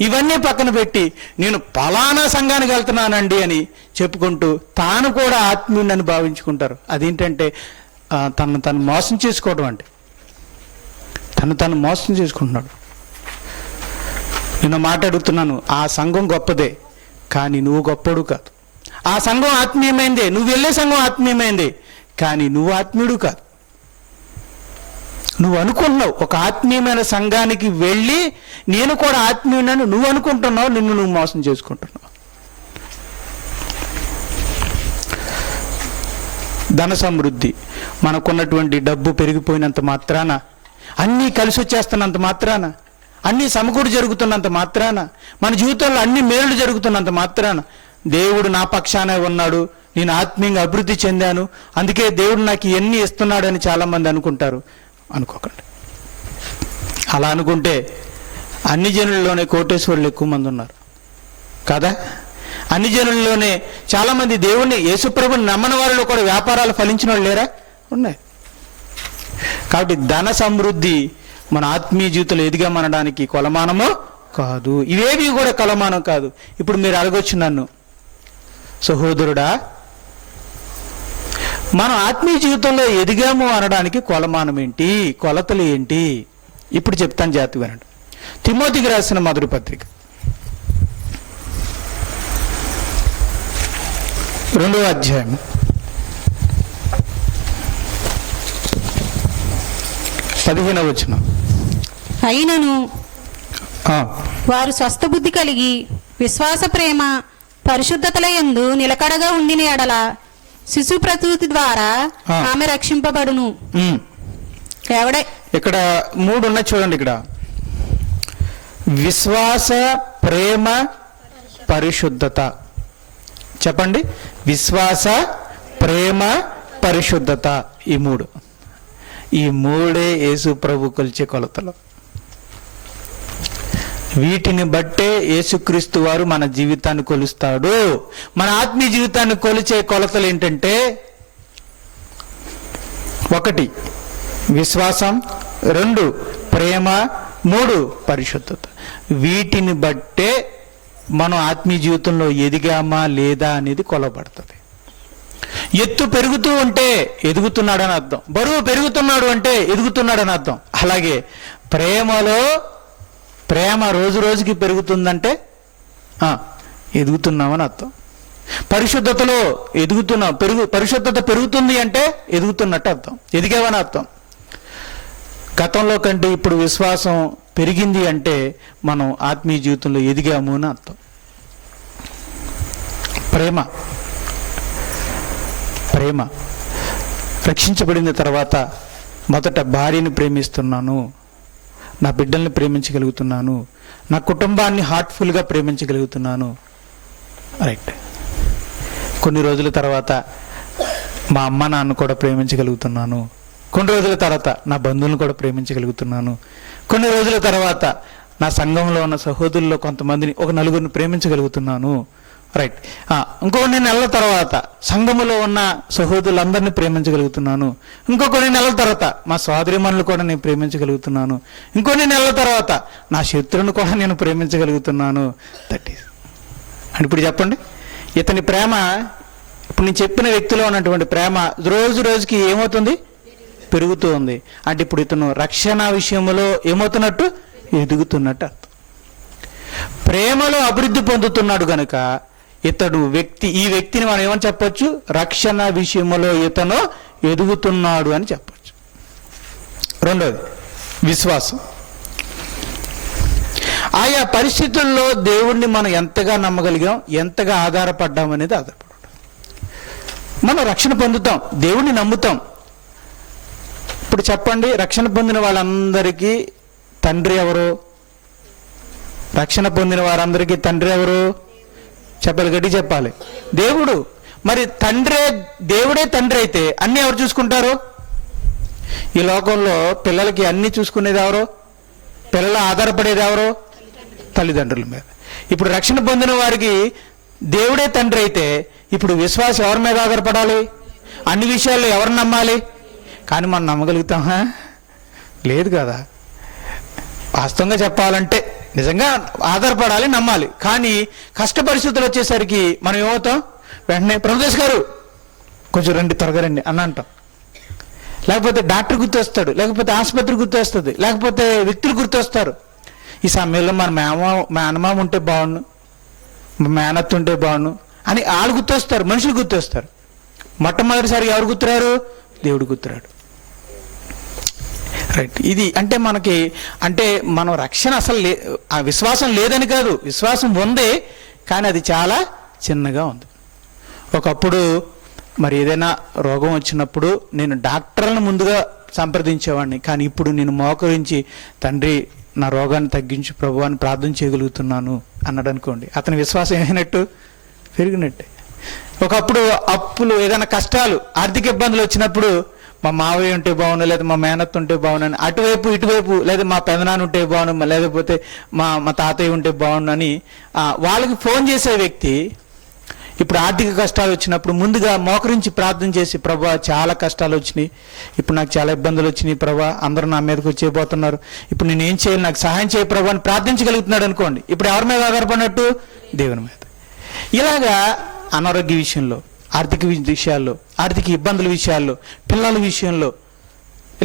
ఇవన్నీ పక్కన పెట్టి నేను పలానా సంఘానికి వెళ్తున్నానండి అని చెప్పుకుంటూ తాను కూడా ఆత్మీయుని భావించుకుంటారు. అదేంటంటే తను మోసం చేసుకోవడం, అంటే తను మోసం చేసుకుంటున్నాడు. నేను మాట్లాడుతున్నాను, ఆ సంఘం గొప్పదే కానీ నువ్వు గొప్పడు కాదు. ఆ సంఘం ఆత్మీయమైందే, నువ్వు వెళ్ళే సంఘం ఆత్మీయమైందే కానీ నువ్వు ఆత్మీయుడు కాదు. నువ్వు అనుకుంటున్నావు ఒక ఆత్మీయమైన సంఘానికి వెళ్ళి నేను కూడా ఆత్మీయుడని నువ్వు అనుకుంటున్నావు, నిన్ను నువ్వు మోసం చేసుకుంటున్నావు. ధన సమృద్ధి, మనకున్నటువంటి డబ్బు పెరిగిపోయినంత మాత్రాన, అన్నీ కలిసి వచ్చేస్తున్నంత మాత్రాన, అన్నీ సమకూడి జరుగుతున్నంత మాత్రాన, మన జీవితంలో అన్ని మేలు జరుగుతున్నంత మాత్రాన దేవుడు నా పక్షానే ఉన్నాడు, నేను ఆత్మీయంగా అభివృద్ధి చెందాను, అందుకే దేవుడు నాకు ఇవన్నీ ఇస్తున్నాడని చాలామంది అనుకుంటారు. అనుకోకండి. అలా అనుకుంటే అన్ని జనుల్లోనే కోటేశ్వరులు ఎక్కువ మంది ఉన్నారు కదా. అన్ని జనుల్లోనే చాలామంది దేవుణ్ణి, యేసుప్రభుని నమ్మని వారిలో కూడా వ్యాపారాలు ఫలించిన వాళ్ళు లేరా? ఉన్నాయి. కాబట్టి ధన సమృద్ధి మన ఆత్మీయ జీవితంలో ఎదిగామనడానికి కొలమానమో కాదు. ఇవేవి కూడా కొలమానం కాదు. ఇప్పుడు మీరు అడగొచ్చు నన్ను, సహోదరుడా, మనం ఆత్మీయ జీవితంలో ఎదిగాము అనడానికి కొలమానం ఏంటి, కొలతలు ఏంటి? ఇప్పుడు చెప్తాను, జాగ్రత్తగా వినండి. తిమోతికి రాసిన మొదటి పత్రిక 2వ అధ్యాయం 15వ వచనం. అయినను వారు స్వస్థ బుద్ధి కలిగి విశ్వాస ప్రేమ పరిశుద్ధతల యందు నిలకడగా ఉండిన ఎడల శిశు ప్రసూతి ద్వారా ఆమె రక్షింపబడును. ఎవడే ఇక్కడ 3 ఉన్నాయి చూడండి. ఇక్కడ విశ్వాస, ప్రేమ, పరిశుద్ధత. చెప్పండి, విశ్వాస, ప్రేమ, పరిశుద్ధత. ఈ మూడే యేసు ప్రభు కొలిచే కొలతలు. వీటిని బట్టే యేసుక్రీస్తు వారు మన జీవితాన్ని కొలుస్తాడు. మన ఆత్మీయ జీవితాన్ని కొలిచే కొలతలు ఏంటంటే, 1 విశ్వాసం, 2 ప్రేమ, 3 పరిశుద్ధత. వీటిని బట్టే మనం ఆత్మీయ జీవితంలో ఎదిగామా లేదా అనేది కొలబడుతుంది. ఎత్తు పెరుగుతూ ఉంటే ఎదుగుతున్నాడని అర్థం, బరువు పెరుగుతున్నాడు అంటే ఎదుగుతున్నాడని అర్థం. అలాగే ప్రేమ రోజు రోజుకి పెరుగుతుందంటే ఎదుగుతున్నామని అర్థం. పరిశుద్ధతలో ఎదుగుతున్నాం, పరిశుద్ధత పెరుగుతుంది అంటే ఎదుగుతున్నట్టు అర్థం, ఎదిగావని అర్థం. గతంలో కంటే ఇప్పుడు విశ్వాసం పెరిగింది అంటే మనం ఆత్మీయ జీవితంలో ఎదిగాము అని అర్థం. ప్రేమ రక్షించబడిన తర్వాత మొదట భార్యని ప్రేమిస్తున్నాను, నా బిడ్డల్ని ప్రేమించగలుగుతున్నాను, నా కుటుంబాన్ని హార్ట్ఫుల్గా ప్రేమించగలుగుతున్నాను. రైట్. కొన్ని రోజుల తర్వాత మా అమ్మ నాన్న కూడా ప్రేమించగలుగుతున్నాను. కొన్ని రోజుల తర్వాత నా బంధువులను కూడా ప్రేమించగలుగుతున్నాను. కొన్ని రోజుల తర్వాత నా సంఘంలో ఉన్న సహోదరుల్లో కొంతమందిని, ఒక 4గురిని ప్రేమించగలుగుతున్నాను. రైట్. ఇంకొన్ని నెలల తర్వాత సంఘములో ఉన్న సహోదరులందరినీ ప్రేమించగలుగుతున్నాను. ఇంకొన్ని నెలల తర్వాత మా సోదరిమణులు కూడా నేను ప్రేమించగలుగుతున్నాను. ఇంకొన్ని నెలల తర్వాత నా శత్రువును కూడా నేను ప్రేమించగలుగుతున్నాను. That is. అని ఇప్పుడు చెప్పండి, ఇతని ప్రేమ, ఇప్పుడు నేను చెప్పిన వ్యక్తిలో ఉన్నటువంటి ప్రేమ రోజు రోజుకి ఏమవుతుంది? పెరుగుతూ ఉంది. అంటే ఇప్పుడు ఇతను రక్షణ విషయంలో ఏమవుతున్నట్టు? ఎదుగుతున్నట్టు అర్థం. ప్రేమలో అభివృద్ధి పొందుతున్నాడు కనుక ఈ వ్యక్తిని మనం ఏమని చెప్పొచ్చు? రక్షణ విషయంలో ఇతను ఎదుగుతున్నాడు అని చెప్పొచ్చు. 2వది విశ్వాసం. ఆయా పరిస్థితుల్లో దేవుణ్ణి మనం ఎంతగా నమ్మగలిగాం, ఎంతగా ఆధారపడ్డాం అనేది ఆధారపడ్డాం. మనం రక్షణ పొందుతాం, దేవుణ్ణి నమ్ముతాం. ఇప్పుడు చెప్పండి, రక్షణ పొందిన వాళ్ళందరికీ తండ్రి ఎవరు? రక్షణ పొందిన వారందరికీ తండ్రి ఎవరు? చెప్పాలి, గట్టి చెప్పాలి, దేవుడు. మరి దేవుడే తండ్రి అయితే అన్ని ఎవరు చూసుకుంటారు? ఈ లోకంలో పిల్లలకి అన్ని చూసుకునేది ఎవరు? పిల్లలు ఆధారపడేది ఎవరు? తల్లిదండ్రుల మీద. ఇప్పుడు రక్షణ పొందిన వారికి దేవుడే తండ్రి అయితే ఇప్పుడు విశ్వాసం ఎవరి మీద ఆధారపడాలి? అన్ని విషయాల్లో ఎవరు నమ్మాలి? కానీ మనం నమ్మగలుగుతామా? లేదు కదా. వాస్తవంగా చెప్పాలంటే నిజంగా ఆధారపడాలి, నమ్మాలి. కానీ కష్ట పరిస్థితులు వచ్చేసరికి మనం ఏమవుతాం? వెంటనే ప్రభుదేశ్ గారు కొంచెం రండి, త్వరగా రండి అని అంటాం. లేకపోతే డాక్టర్ గుర్తొస్తాడు, లేకపోతే ఆసుపత్రి గుర్తొస్తుంది, లేకపోతే వ్యక్తులు గుర్తొస్తారు. ఈ సమయంలో మన మేనమామ ఉంటే బాగుండు, మేనత్త ఉంటే బాగుండు అని వాళ్ళు గుర్తొస్తారు, మనుషులు గుర్తొస్తారు. మొట్టమొదటిసారి ఎవరు గుర్తురారు? దేవుడు గుర్తురాడు. రైట్. ఇది అంటే మనకి, అంటే మనం రక్షణ అసలు ఆ విశ్వాసం లేదని కాదు, విశ్వాసం ఉంది, కానీ అది చాలా చిన్నగా ఉంది. ఒకప్పుడు మరి ఏదైనా రోగం వచ్చినప్పుడు నేను డాక్టర్లను ముందుగా సంప్రదించేవాడిని, కానీ ఇప్పుడు నేను మోకరించి తండ్రి నా రోగాన్ని తగ్గించు ప్రభు అని ప్రార్థన చేయగలుగుతున్నాను అన్నాడు అనుకోండి, అతని విశ్వాసం ఏమైనట్టు? పెరిగినట్టే. ఒకప్పుడు అప్పులు, ఏదైనా కష్టాలు, ఆర్థిక ఇబ్బందులు వచ్చినప్పుడు మా మావయ్య ఉంటే బాగుండు, లేదా మా మేనత్త ఉంటే బాగుండు, అటువైపు ఇటువైపు, లేదా మా పెదనాన్న ఉంటే బాగుండు, లేకపోతే మా తాతయ్య ఉంటే బాగుండు అని వాళ్ళకి ఫోన్ చేసే వ్యక్తి ఇప్పుడు ఆర్థిక కష్టాలు వచ్చినప్పుడు ముందుగా మోకరించి ప్రార్థన చేసి ప్రభా చాలా కష్టాలు వచ్చినాయి, ఇప్పుడు నాకు చాలా ఇబ్బందులు వచ్చినాయి ప్రభా, అందరూ నా మీదకి వచ్చేపోతున్నారు, ఇప్పుడు నేను ఏం చేయాలి, నాకు సహాయం చేయ ప్రభా అని ప్రార్థించగలుగుతున్నాడు అనుకోండి, ఇప్పుడు ఎవరి మీద ఆధారపడినట్టు? దేవుని మీద. ఇలాగా అనారోగ్య విషయంలో, ఆర్థిక విషయాల్లో, ఆర్థిక ఇబ్బందుల విషయాల్లో, పిల్లల విషయంలో,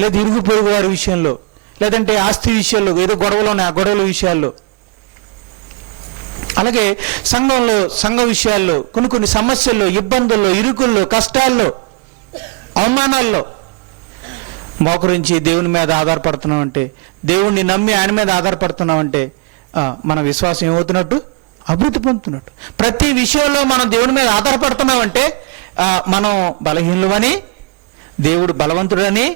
లేదా ఇరుగు పొరుగు వారి విషయంలో, లేదంటే ఆస్తి విషయాల్లో, ఏదో గొడవలు ఉన్నాయి ఆ గొడవల విషయాల్లో, అలాగే సంఘంలో, సంఘ విషయాల్లో, కొన్ని సమస్యల్లో, ఇబ్బందుల్లో, ఇరుకుల్లో, కష్టాల్లో, అవమానాల్లో మోకరించి దేవుని మీద ఆధారపడుతున్నామంటే, దేవుణ్ణి నమ్మి ఆయన మీద ఆధారపడుతున్నామంటే మన విశ్వాసం ఏమవుతున్నట్టు? అభివృద్ధి పొందుతున్నట్టు. ప్రతి విషయంలో మనం దేవుని మీద ఆధారపడుతున్నామంటే మనం బలహీనులమని, దేవుడు బలవంతుడని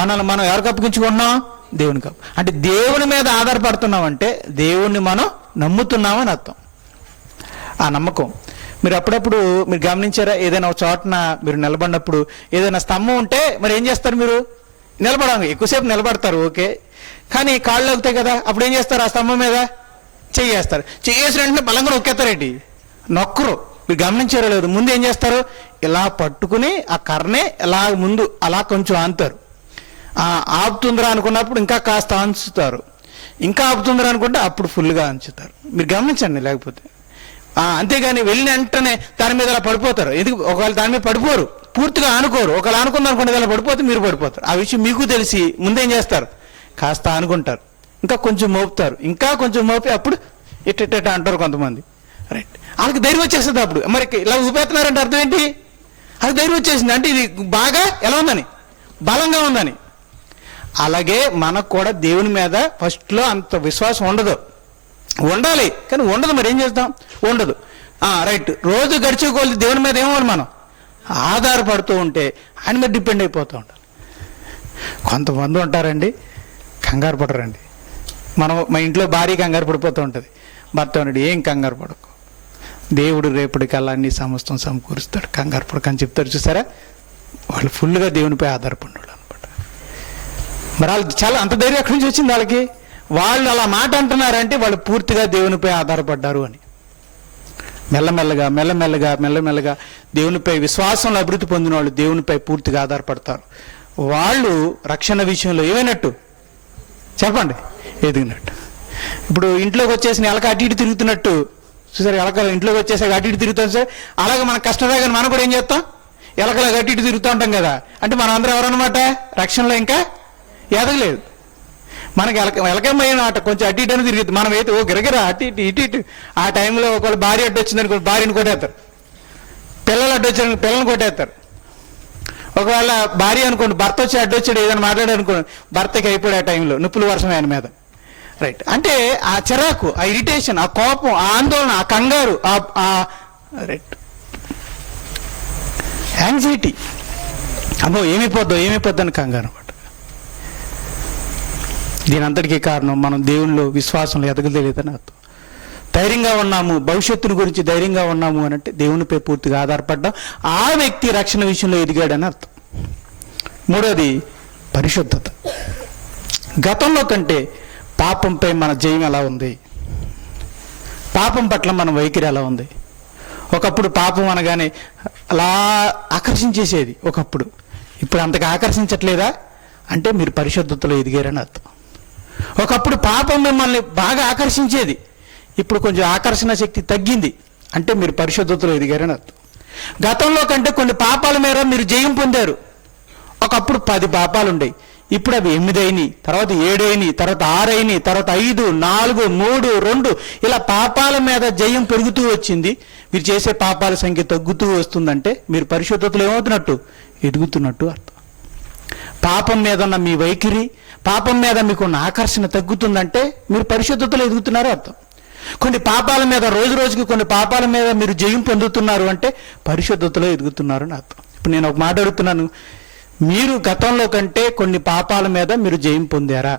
మనల్ని మనం ఎవరికి అప్పగించుకుంటున్నాం? దేవునికి. అంటే దేవుని మీద ఆధారపడుతున్నామంటే దేవుణ్ణి మనం నమ్ముతున్నామని అర్థం. ఆ నమ్మకం మీరు అప్పుడప్పుడు మీరు గమనించారా? ఏదైనా ఒక చోటన మీరు నిలబడినప్పుడు ఏదైనా స్తంభం ఉంటే మరి ఏం చేస్తారు? మీరు నిలబడాలి, ఎక్కువసేపు నిలబడతారు, ఓకే, కానీ కాళ్ళు అవుతాయి కదా, అప్పుడు ఏం చేస్తారు? ఆ స్తంభం మీద చేయేస్తారు, చేసిన వెంటనే బలంగా నొక్కేస్తారేంటి? నొక్కరు. మీరు గమనించారో లేదు, ముందు ఏం చేస్తారు? ఇలా పట్టుకుని ఆ కర్రనే ఇలా ముందు అలా కొంచెం ఆనుతారు. ఆపుతుందిరా అనుకున్నప్పుడు ఇంకా కాస్త అంచుతారు, ఇంకా ఆపుతుందిరా అనుకుంటే అప్పుడు ఫుల్గా అంచుతారు. మీరు గమనించండి. లేకపోతే అంతేగాని వెళ్ళిన వెంటనే దాని మీద అలా పడిపోతారు. ఎందుకు? ఒకవేళ దాని మీద పడిపోరు, పూర్తిగా ఆనుకోరు. ఒకవేళ ఆనుకుంది అనుకుంటే అలా పడిపోతే మీరు పడిపోతారు. ఆ విషయం మీకు తెలిసి ముందేం చేస్తారు? కాస్త ఆనుకుంటారు, ఇంకా కొంచెం మోపుతారు, ఇంకా కొంచెం మోపి అప్పుడు ఇట్ట అంటారు కొంతమంది. రైట్, వాళ్ళకి ధైర్యం వచ్చేస్తుంది. అప్పుడు మరి ఇలా ఊపేస్తున్నారంటే అర్థం ఏంటి? అది ధైర్యం వచ్చేసింది అంటే ఇది బాగా ఎలా ఉందని, బలంగా ఉందని. అలాగే మనకు కూడా దేవుని మీద ఫస్ట్లో అంత విశ్వాసం ఉండదు, ఉండాలి కానీ ఉండదు. మరి ఏం చేస్తాం? ఉండదు. రైట్, రోజు గడిచే కొద్ది దేవుని మీద ఏమో మనం ఆధారపడుతూ ఉంటే ఆయన మీద డిపెండ్ అయిపోతూ ఉంటాం. కొంతమంది ఉంటారండి, కంగారు పడరండి. మా ఇంట్లో భార్య కంగారు పడిపోతూ ఉంటుంది, భర్త ఉన్నాడు, ఏం కంగారు పడకు, దేవుడు రేపటికల్లా అన్ని సమస్తం సమకూరుస్తాడు, కంగారు పడకని చెప్తారు. చూసారా? వాళ్ళు ఫుల్గా దేవునిపై ఆధారపడినాడు అనమాట. మరి వాళ్ళకి చాలా అంత ధైర్యం ఎక్కడి నుంచి వచ్చింది వాళ్ళకి? వాళ్ళు అలా మాట అంటున్నారంటే వాళ్ళు పూర్తిగా దేవునిపై ఆధారపడ్డారు అని. మెల్లమెల్లగా దేవునిపై విశ్వాసంలో అభివృద్ధి పొందిన వాళ్ళు దేవునిపై పూర్తిగా ఆధారపడతారు. వాళ్ళు రక్షణ విషయంలో ఏమైనట్టు చెప్పండి? ఎదిగినట్టు. ఇప్పుడు ఇంట్లోకి వచ్చేసి ఎలక అటు ఇటు తిరుగుతున్నట్టు చూసారు, ఎలక ఇంట్లోకి వచ్చేసాక అటు ఇటు తిరుగుతాం సార్. అలాగే మనకు కష్టమే కానీ మనం కూడా ఏం చేస్తాం? ఎలకలాగా అటు ఇటు తిరుగుతూ ఉంటాం కదా. అంటే మనం అందరం ఎవరన్నమాట? రక్షణలో ఇంకా ఎదగలేదు. మనకి ఎలకమైన ఆట కొంచెం అటు ఇటు అని తిరిగి మనం అయితే ఓ గిరగిరా అటు ఇటు. ఆ టైంలో ఒకవేళ భార్య అడ్డు వచ్చిందనుకో భార్యను కొట్టేస్తారు, పిల్లలు అడ్డు వచ్చారనుకో పిల్లల్ని కొట్టేస్తారు. ఒకవేళ భార్య అనుకోండి, భర్త వచ్చి అడ్డు వచ్చాడు ఏదైనా మాట్లాడారనుకోండి, భర్తకి అయిపోయాడు ఆ టైంలో నిప్పులు వర్షం ఆయన మీద. రైట్, అంటే ఆ చిరాకు, ఆ ఇరిటేషన్, ఆ కోపం, ఆ ఆందోళన, ఆ కంగారు, రైట్, యాంగ్జైటీ, అమ్మో ఏమైపోద్దో అని కంగారు అనమాట. దీని అంతటికీ కారణం మనం దేవునిలో విశ్వాసంలో ఎదగలేదని అర్థం. ధైర్యంగా ఉన్నాము, భవిష్యత్తుని గురించి ధైర్యంగా ఉన్నాము అని అంటే దేవునిపై పూర్తిగా ఆధారపడ్డాం. ఆ వ్యక్తి రక్షణ విషయంలో ఎదిగాడని అర్థం. మూడోది పరిశుద్ధత. గతంలో కంటే పాపంపై మన జయం ఎలా ఉంది? పాపం పట్ల మన వైఖరి ఎలా ఉంది? ఒకప్పుడు పాపం అనగానే అలా ఆకర్షించేసేది ఒకప్పుడు, ఇప్పుడు అంతగా ఆకర్షించట్లేదా? అంటే మీరు పరిశుద్ధతలో ఎదిగారని అర్థం. ఒకప్పుడు పాపం మిమ్మల్ని బాగా ఆకర్షించేది, ఇప్పుడు కొంచెం ఆకర్షణ శక్తి తగ్గింది, అంటే మీరు పరిశుద్ధతలో ఎదిగారని అర్థం. గతంలో కంటే కొన్ని పాపాల మేర మీరు జయం పొందారు. ఒకప్పుడు 10 పాపాలు ఉండేవి, ఇప్పుడు అవి 8 అయినాయి, తర్వాత 7 అయినాయి, తర్వాత 6 అయినాయి, తర్వాత 5, 4, 3, 2 ఇలా పాపాల మీద జయం పెరుగుతూ వచ్చింది. మీరు చేసే పాపాల సంఖ్య తగ్గుతూ వస్తుందంటే మీరు పరిశుద్ధతలో ఏమవుతున్నట్టు? ఎదుగుతున్నట్టు అర్థం. పాపం మీద ఉన్న మీ వైఖరి, పాపం మీద మీకున్న ఆకర్షణ తగ్గుతుందంటే మీరు పరిశుద్ధతలో ఎదుగుతున్నారో అర్థం. కొన్ని పాపాల మీద రోజు రోజుకి కొన్ని పాపాల మీద మీరు జయం పొందుతున్నారు అంటే పరిశుద్ధతలో ఎదుగుతున్నారు అని అర్థం. ఇప్పుడు నేను ఒక మాట అడుగుతున్నాను, మీరు గతంలో కంటే కొన్ని పాపాల మీద మీరు జయం పొందారా?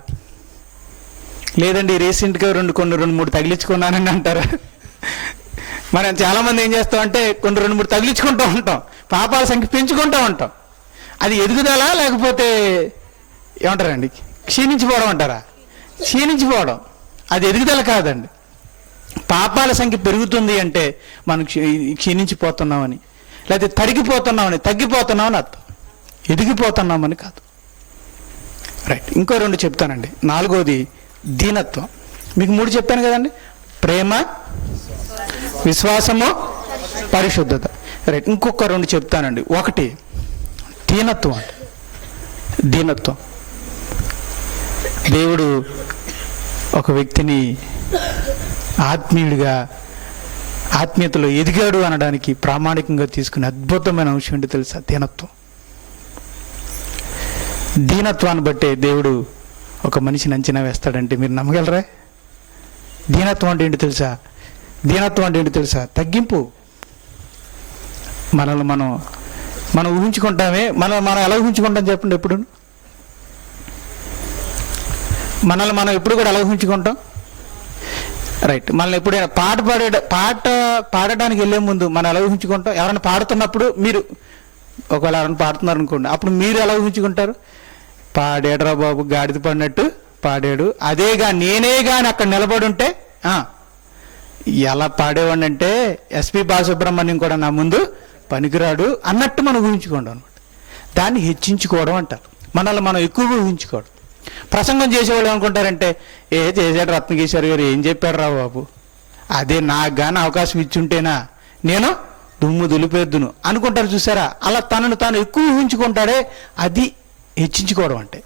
లేదండి రీసెంట్గా రెండు మూడు తగిలించుకున్నానని అంటారా? మనం చాలామంది ఏం చేస్తాం అంటే రెండు మూడు తగిలించుకుంటూ ఉంటాం, పాపాల సంఖ్య పెంచుకుంటూ ఉంటాం. అది ఎదుగుదల లేకపోతే ఏమంటారండి, క్షీణించిపోవడం అంటారా? క్షీణించిపోవడం, అది ఎదుగుదల కాదండి. పాపాల సంఖ్య పెరుగుతుంది అంటే మనం క్షీణించిపోతున్నామని, లేకపోతే తగ్గిపోతున్నామని అర్థం, ఎదిగిపోతున్నామని కాదు. రైట్, ఇంకో 2 చెప్తానండి. 4వది దీనత్వం. మీకు 3 చెప్పాను కదండి, ప్రేమ, విశ్వాసము, పరిశుద్ధత. రైట్, ఇంకొక 2 చెప్తానండి. 1 దీనత్వం. అంటే దీనత్వం, దేవుడు ఒక వ్యక్తిని ఆత్మీయుడిగా ఆత్మీయతలో ఎదిగాడు అనడానికి ప్రామాణికంగా తీసుకునే అద్భుతమైన అంశం ఏంటి తెలుసా? దీనత్వం. దీనత్వాన్ని బట్టే దేవుడు ఒక మనిషిని అంచనా వేస్తాడంటే మీరు నమ్మగలరా? దీనత్వం అంటే ఏంటి తెలుసా? దీనత్వం అంటే ఏంటి తెలుసా? తగ్గింపు. మనల్ని మనం ఊహించుకుంటామే. మనం ఎలా ఊహించుకుంటాం చెప్పండి? ఎప్పుడు మనల్ని మనం ఎప్పుడు కూడా ఎలా ఊహించుకుంటాం? రైట్, మనల్ని ఎప్పుడైనా పాట పాడడానికి వెళ్ళే ముందు మనం ఎలా ఊహించుకుంటాం? ఎవరైనా పాడుతున్నప్పుడు మీరు ఒకవేళ ఎవరైనా పాడుతున్నారు అనుకోండి, అప్పుడు మీరు ఎలా ఊహించుకుంటారు? పాడాడురా బాబు, గాడిద పడినట్టు పాడాడు. నేనే కానీ అక్కడ నిలబడి ఉంటే ఎలా పాడేవాడిని అంటే ఎస్పి బాలసుబ్రహ్మణ్యం కూడా నా ముందు పనికిరాడు అన్నట్టు మనం ఊహించుకోవడం అనమాట. దాన్ని హెచ్చించుకోవడం అంటారు. మనల్ని మనం ఎక్కువగా ఊహించుకోవడం. ప్రసంగం చేసేవాళ్ళు ఏమనుకుంటారంటే, చేశాడు రత్నకిషోర్ గారు, ఏం చెప్పాడు రా బాబు, అదే నాకు కానీ అవకాశం ఇచ్చుంటేనా నేను దుమ్ము దులిపేద్దును అనుకుంటారు. చూసారా? అలా తనను తాను ఎక్కువ ఊహించుకుంటాడే, అది హెచ్చించుకోవడం అంటే.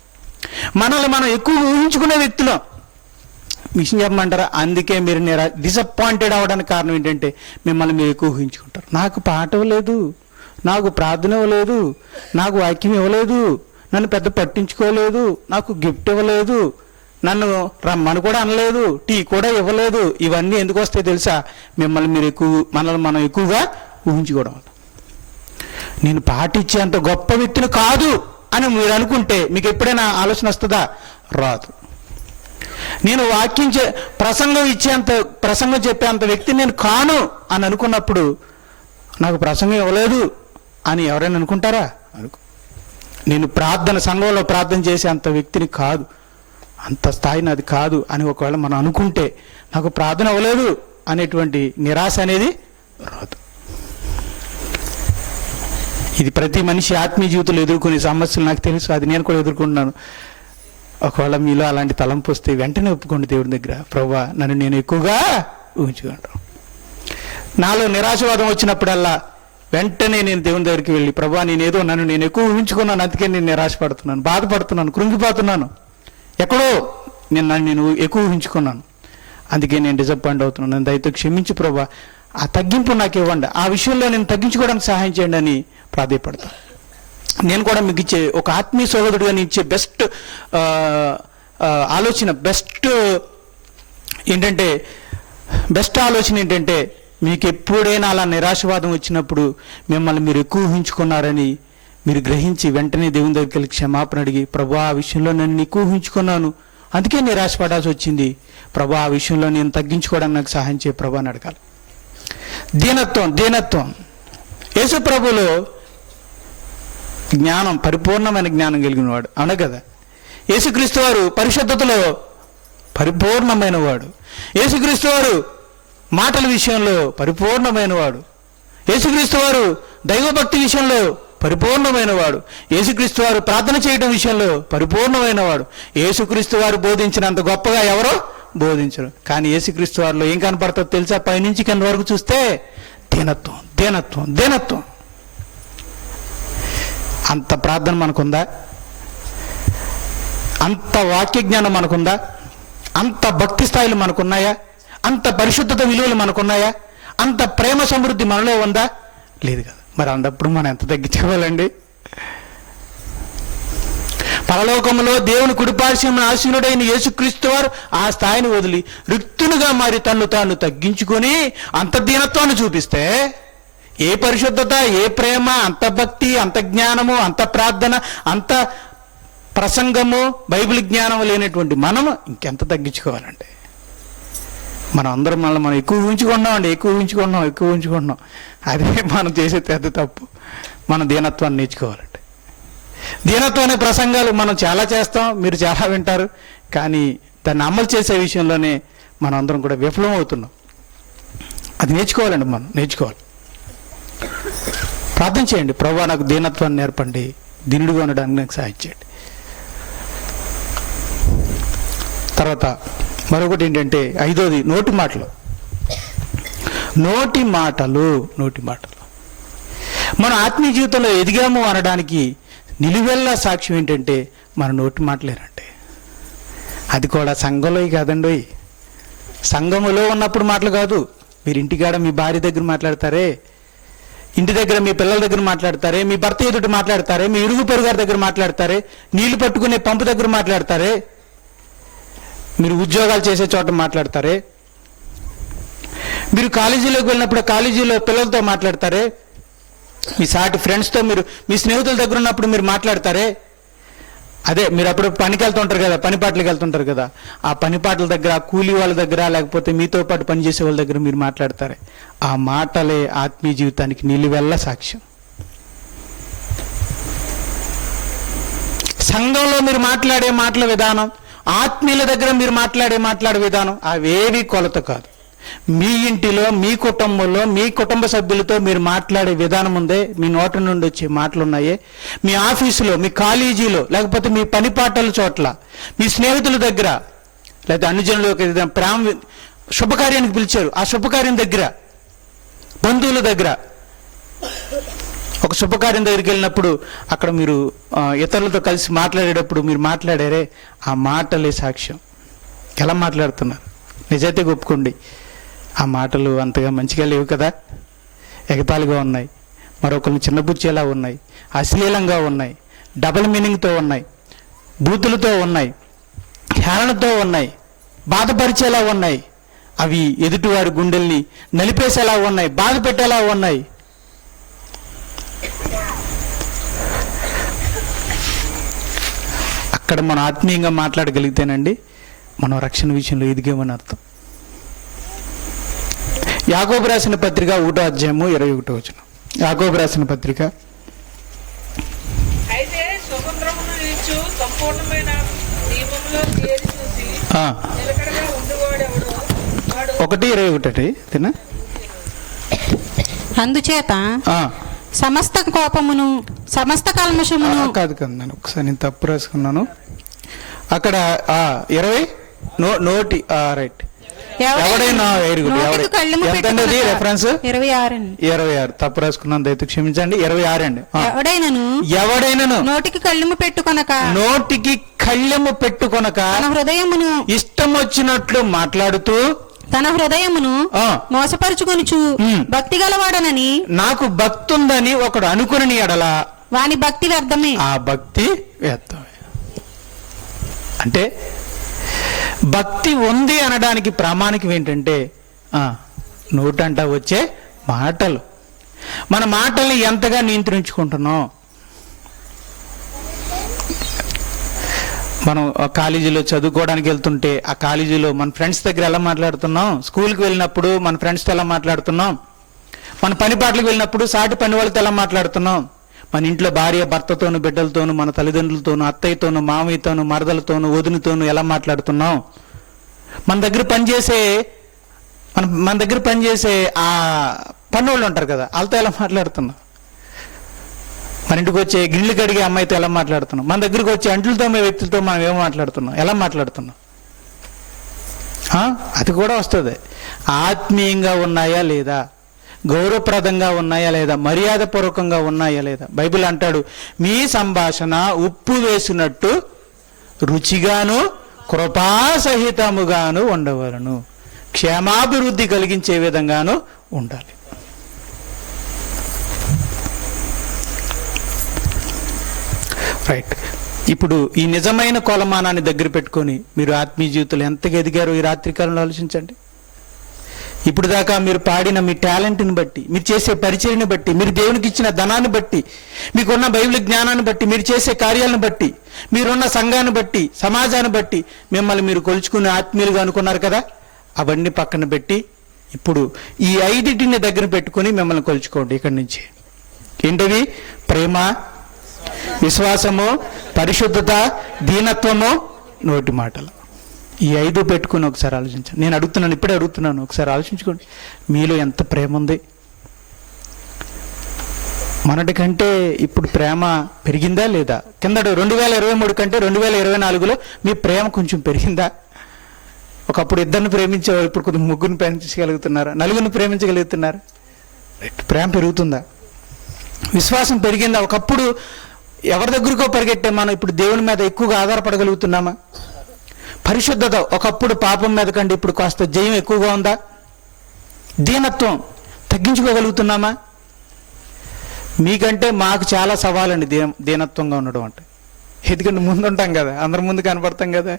మనల్ని మనం ఎక్కువ ఊహించుకునే వ్యక్తులం. విషయం చెప్పమంటారా? అందుకే మీరు డిసప్పాయింటెడ్ అవ్వడానికి కారణం ఏంటంటే మిమ్మల్ని మీరు ఎక్కువ ఊహించుకుంటారు. నాకు పాట ఇవ్వలేదు, నాకు ప్రార్థన ఇవ్వలేదు, నాకు వాక్యం ఇవ్వలేదు, నన్ను పెద్ద పట్టించుకోలేదు, నాకు గిఫ్ట్ ఇవ్వలేదు, నన్ను రమ్మని కూడా అనలేదు, టీ కూడా ఇవ్వలేదు. ఇవన్నీ ఎందుకు వస్తాయి తెలుసా? మనల్ని మనం ఎక్కువగా ఊహించుకోవడం. నేను పాటించేంత గొప్ప వ్యక్తిని కాదు అని మీరు అనుకుంటే మీకు ఎప్పుడైనా ఆలోచన వస్తుందా? రాదు. నేను ప్రసంగం చెప్పేంత వ్యక్తి నేను కాను అని అనుకున్నప్పుడు నాకు ప్రసంగం ఇవ్వలేదు అని ఎవరైనా అనుకుంటారా? నేను సంఘంలో ప్రార్థన చేసే అంత వ్యక్తిని కాదు, అంత స్థాయి నాది కాదు అని ఒకవేళ మనం అనుకుంటే నాకు ప్రార్థన ఇవ్వలేదు అనేటువంటి నిరాశ అనేది రాదు. ఇది ప్రతి మనిషి ఆత్మీయ జీవితంలో ఎదుర్కొనే సమస్యలు నాకు తెలుసు, అది నేను కూడా ఎదుర్కొంటున్నాను. ఒకవేళ మీలో అలాంటి తలంపు వస్తే వెంటనే ఒప్పుకోండి దేవుడి దగ్గర, ప్రభువా నన్ను నేను ఎక్కువగా ఊహించుకుంటాను. నాలో నిరాశవాదం వచ్చినప్పుడల్లా వెంటనే నేను దేవుని దగ్గరికి వెళ్ళి, ప్రభువా నన్ను నేను ఎక్కువ ఊహించుకున్నాను, అందుకే నేను నిరాశపడుతున్నాను, బాధపడుతున్నాను, కృంగిపోతున్నాను, ఎక్కడో నేను ఎక్కువ ఊహించుకున్నాను, అందుకే నేను డిసప్పాయింట్ అవుతున్నాను, దయతో క్షమించు ప్రభువా, ఆ తగ్గింపు నాకు ఇవ్వండి, ఆ విషయంలో నేను తగ్గించుకోవడానికి సహాయం చేయండి అని ప్రాధేయపడతాను. నేను కూడా మీకు ఇచ్చే ఒక ఆత్మీయ సోదరుడిగా నేను ఇచ్చే బెస్ట్ ఆలోచన ఏంటంటే మీకు ఎప్పుడైనా అలా నిరాశవాదం వచ్చినప్పుడు మిమ్మల్ని మీరు ఎక్కువ ఊహించుకున్నారని మీరు గ్రహించి వెంటనే దేవుని దగ్గరికి వెళ్ళి క్షమాపణ అడిగి, ప్రభువా ఆ విషయంలో నేను ఎక్కువ ఊహించుకున్నాను, అందుకే నిరాశపడాల్సి వచ్చింది, ప్రభువా ఆ విషయంలో నేను తగ్గించుకోవడానికి నాకు సహాయం చేయ ప్రభువా అని అడగాలి. దీనత్వం. యేసు ప్రభువులో జ్ఞానం, పరిపూర్ణమైన జ్ఞానం కలిగిన వాడు, అవునా కదా? యేసుక్రీస్తు వారు పరిశుద్ధతలో పరిపూర్ణమైన వాడు, యేసుక్రీస్తు వారు మాటల విషయంలో పరిపూర్ణమైన వాడు, యేసుక్రీస్తు వారు దైవభక్తి విషయంలో పరిపూర్ణమైన వాడు, యేసుక్రీస్తు వారు ప్రార్థన చేయడం విషయంలో పరిపూర్ణమైన వాడు. యేసుక్రీస్తు వారు బోధించినంత గొప్పగా ఎవరో బోధించరు. కానీ యేసుక్రీస్తు వారిలో ఏం కనపడుతుందో తెలుసా? పైనుంచి కింద వరకు చూస్తే దీనత్వం. అంత ప్రార్థన మనకుందా? అంత వాక్య జ్ఞానం మనకుందా? అంత భక్తి స్థాయిలు మనకున్నాయా? అంత పరిశుద్ధత విలువలు మనకున్నాయా? అంత ప్రేమ సమృద్ధి మనలో ఉందా? లేదు కదా. మరి అన్నప్పుడు మనం ఎంత తగ్గించుకోవాలండి? పరలోకములో దేవుని కుడిపార్శ్వమున ఆసీనుడైన యేసుక్రీస్తు వారు ఆ స్థాయిని వదిలి రిక్తునుగా మారి తన్ను తాను తగ్గించుకొని అంత దీనత్వాన్ని చూపిస్తే ఏ పరిశుద్ధత, ఏ ప్రేమ, అంత భక్తి, అంత జ్ఞానము, అంత ప్రార్థన, అంత ప్రసంగము, బైబిల్ జ్ఞానం లేనటువంటి మనం ఇంకెంత తగ్గించుకోవాలండి? మనం అందరం మనం ఎక్కువ ఉంచుకుంటున్నాం. అదే మనం చేసే పెద్ద తప్పు. మనం దీనత్వాన్ని నేర్చుకోవాలండి. దీనత్వం అనే ప్రసంగాలు మనం చాలా చేస్తాం, మీరు చాలా వింటారు, కానీ దాన్ని అమలు చేసే విషయంలోనే మనం అందరం కూడా విఫలం అవుతున్నాం. అది నేర్చుకోవాలండి, మనం నేర్చుకోవాలి. ప్రార్థన చేయండి, ప్రభువా నాకు దీనత్వాన్ని నేర్పండి, దీనుడిగా ఉండడానికి నాకు సహాయం చేయండి. తర్వాత మరొకటి ఏంటంటే 5వది నోటి మాటలు. మన ఆత్మీయ జీవితంలో ఎదిగాము అనడానికి నిలువెల్లా సాక్ష్యం ఏంటంటే మన నోటి మాటలేనంటే. అది కూడా సంఘంలో కాదండి, సంఘములో ఉన్నప్పుడు మాటలు కాదు. మీరు ఇంటికాడ మీ భార్య దగ్గర మాట్లాడతారే, ఇంటి దగ్గర మీ పిల్లల దగ్గర మాట్లాడతారే, మీ భర్త ఎదుట మాట్లాడతారే, మీ ఇరుగు పొరుగు గారి దగ్గర మాట్లాడతారే, నీళ్లు పట్టుకునే పంపు దగ్గర మాట్లాడతారే, మీరు ఉద్యోగాలు చేసే చోట మాట్లాడతారే, మీరు కాలేజీలోకి వెళ్ళినప్పుడు కాలేజీలో పిల్లలతో మాట్లాడతారే, మీ సాటి ఫ్రెండ్స్తో, మీరు మీ స్నేహితుల దగ్గర ఉన్నప్పుడు మీరు మాట్లాడతారే. అదే మీరు అప్పుడు పనికి వెళ్తుంటారు కదా, పనిపాట్లకి వెళ్తుంటారు కదా, ఆ పనిపాట్ల దగ్గర, కూలీ వాళ్ళ దగ్గర, లేకపోతే మీతో పాటు పనిచేసే వాళ్ళ దగ్గర మీరు మాట్లాడతారే. ఆ మాటలే ఆత్మీయ జీవితానికి నిలువెల్లా సాక్ష్యం. సంఘంలో మీరు మాట్లాడే మాటల విధానం, ఆత్మీయుల దగ్గర మీరు మాట్లాడే విధానం అవేవి కొలత కాదు. మీ ఇంటిలో, మీ కుటుంబంలో, మీ కుటుంబ సభ్యులతో మీరు మాట్లాడే విధానం ఉందే, మీ నోటి నుండి వచ్చే మాటలు ఉన్నాయే, మీ ఆఫీసులో, మీ కాలేజీలో, లేకపోతే మీ పనిపాటల చోట్ల, మీ స్నేహితుల దగ్గర, లేకపోతే అన్ని జనులు ప్రేమ శుభకార్యానికి పిలిచారు, ఆ శుభకార్యం దగ్గర, బంధువుల దగ్గర, ఒక శుభకార్యం దగ్గరికి వెళ్ళినప్పుడు అక్కడ మీరు ఇతరులతో కలిసి మాట్లాడేటప్పుడు మీరు మాట్లాడారే, ఆ మాటలే సాక్ష్యం. ఎలా మాట్లాడుతున్నారు? నిజాయితీగా ఒప్పుకోండి, ఆ మాటలు అంతగా మంచిగా లేవు కదా, ఎగతాళిగా ఉన్నాయి, మరొకరిని చిన్నబుచ్చేలా ఉన్నాయి, అశ్లీలంగా ఉన్నాయి, డబుల్ మీనింగ్తో ఉన్నాయి, బూతులతో ఉన్నాయి, హేళనతో ఉన్నాయి, బాధపరిచేలా ఉన్నాయి, అవి ఎదుటివారి గుండెల్ని నలిపేసేలా ఉన్నాయి, బాధ పెట్టేలా ఉన్నాయి. అక్కడ మనం ఆత్మీయంగా మాట్లాడగలిగితేనండి మనం రక్షణ విషయంలో ఎదిగామని అర్థం. యాకోబు రాసిన పత్రిక 1వ అధ్యాయము 21వ వచనం. యాకోబు రాసిన పత్రిక. అయితే స్వతంత్రమును ఇచ్చు సంపూర్ణమైన నియమములో చేరి చూసి నిలకడగా ఉండువాడెవడో వాడు 1:21 తినా. అందుచేత సమస్త కోపమును, సమస్త కల్మషమును. కాదు నేను ఒకసారి నేను తప్పు రాసుకున్నాను. అక్కడ 20 నోటి రైట్. ఎవడైనా రెఫరెన్స్ 26 తప్పు రాసుకున్నాను, దయతో క్షమించండి. 26 అండి. ఎవడైనాను నోటికి కళ్ళెము పెట్టుకొనక తన హృదయమును ఇష్టం వచ్చినట్లు మాట్లాడుతూ తన హృదయమును మోసపరుచుకొనుచు భక్తి గలవాడనని నాకు భక్తి ఉందని ఒకడు అనుకుని ఎడల వాని భక్తి వ్యర్థమే. ఆ భక్తి వ్యర్థమే. అంటే భక్తి ఉంది అనడానికి ప్రామాణికం ఏంటంటే నోటంట వచ్చే మాటలు. మన మాటల్ని ఎంతగా నియంత్రించుకుంటున్నాం. మనం కాలేజీలో చదువుకోవడానికి వెళ్తుంటే ఆ కాలేజీలో మన ఫ్రెండ్స్ దగ్గర ఎలా మాట్లాడుతున్నాం, స్కూల్కి వెళ్ళినప్పుడు మన ఫ్రెండ్స్తో ఎలా మాట్లాడుతున్నాం, మన పని పాటలకు వెళ్ళినప్పుడు సాటి పని వాళ్ళతో ఎలా మాట్లాడుతున్నాం, మన ఇంట్లో భార్య భర్తతోను, బిడ్డలతోనూ, మన తల్లిదండ్రులతోనూ, అత్తయ్యతోనూ, మామయ్యతోనూ, మరదలతోనూ, వదినతోనూ ఎలా మాట్లాడుతున్నాం, మన దగ్గర పనిచేసే ఆ పన్నోళ్ళు ఉంటారు కదా, వాళ్ళతో ఎలా మాట్లాడుతున్నాం, మన ఇంటికి వచ్చే గిళ్ళు కడిగే అమ్మాయితో ఎలా మాట్లాడుతున్నాం, మన దగ్గరికి వచ్చే అంట్లతో వ్యక్తులతో మనం ఏమో మాట్లాడుతున్నాం, ఎలా మాట్లాడుతున్నాం. అది కూడా వస్తుంది. ఆత్మీయంగా ఉన్నాయా లేదా, గౌరవప్రదంగా ఉన్నాయా లేదా, మర్యాదపూర్వకంగా ఉన్నాయా లేదా. బైబిల్ అంటాడు, మీ సంభాషణ ఉప్పు వేసినట్టు రుచిగాను కృపాసహితముగాను ఉండవలను, క్షేమాభివృద్ధి కలిగించే విధంగాను ఉండాలి. రైట్. ఇప్పుడు ఈ నిజమైన కొలమానాన్ని దగ్గర పెట్టుకొని మీరు ఆత్మీయ జీవితంలో ఎంతగా ఎదిగారో ఈ రాత్రికాలంలో ఆలోచించండి. ఇప్పుడు దాకా మీరు పాడిన మీ టాలెంట్ని బట్టి, మీరు చేసే పరిచర్ని బట్టి, మీరు దేవునికి ఇచ్చిన ధనాన్ని బట్టి, మీకున్న బైబిల్ జ్ఞానాన్ని బట్టి, మీరు చేసే కార్యాలను బట్టి, మీరున్న సంఘాన్ని బట్టి, సమాజాన్ని బట్టి మిమ్మల్ని మీరు కొలుచుకుని ఆత్మీయులుగా అనుకున్నారు కదా, అవన్నీ పక్కన పెట్టి ఇప్పుడు ఈ 5టిని దగ్గర పెట్టుకుని మిమ్మల్ని కొలుచుకోండి. ఇక్కడి నుంచి ఏంటవి? ప్రేమ, విశ్వాసము, పరిశుద్ధత, దీనత్వము, నోటి మాటలు. ఈ 5 పెట్టుకుని ఒకసారి ఆలోచించండి. నేను అడుగుతున్నాను, ఇప్పుడే అడుగుతున్నాను, ఒకసారి ఆలోచించుకోండి. మీలో ఎంత ప్రేమ ఉంది? మొన్నటి కంటే ఇప్పుడు ప్రేమ పెరిగిందా లేదా? కిందటి 2023 కంటే 2024లో మీ ప్రేమ కొంచెం పెరిగిందా? ఒకప్పుడు 2 ప్రేమించేవారు, ఇప్పుడు కొద్దిగా 3 ప్రేమించగలుగుతున్నారా? 4 ప్రేమించగలుగుతున్నారా? ప్రేమ పెరుగుతుందా? విశ్వాసం పెరిగిందా? ఒకప్పుడు ఎవరి దగ్గరకో పరిగెట్టే మనం ఇప్పుడు దేవుని మీద ఎక్కువగా ఆధారపడగలుగుతున్నామా? పరిశుద్ధత, ఒకప్పుడు పాపం మీద కంటే ఇప్పుడు కాస్త జయం ఎక్కువగా ఉందా? దీనత్వం తగ్గించుకోగలుగుతున్నామా? మీకంటే మాకు చాలా సవాలండి దీనత్వంగా ఉండడం అంటే. ఎందుకంటే ముందు ఉంటాం కదా, అందరి ముందు కనపడతాం కదా,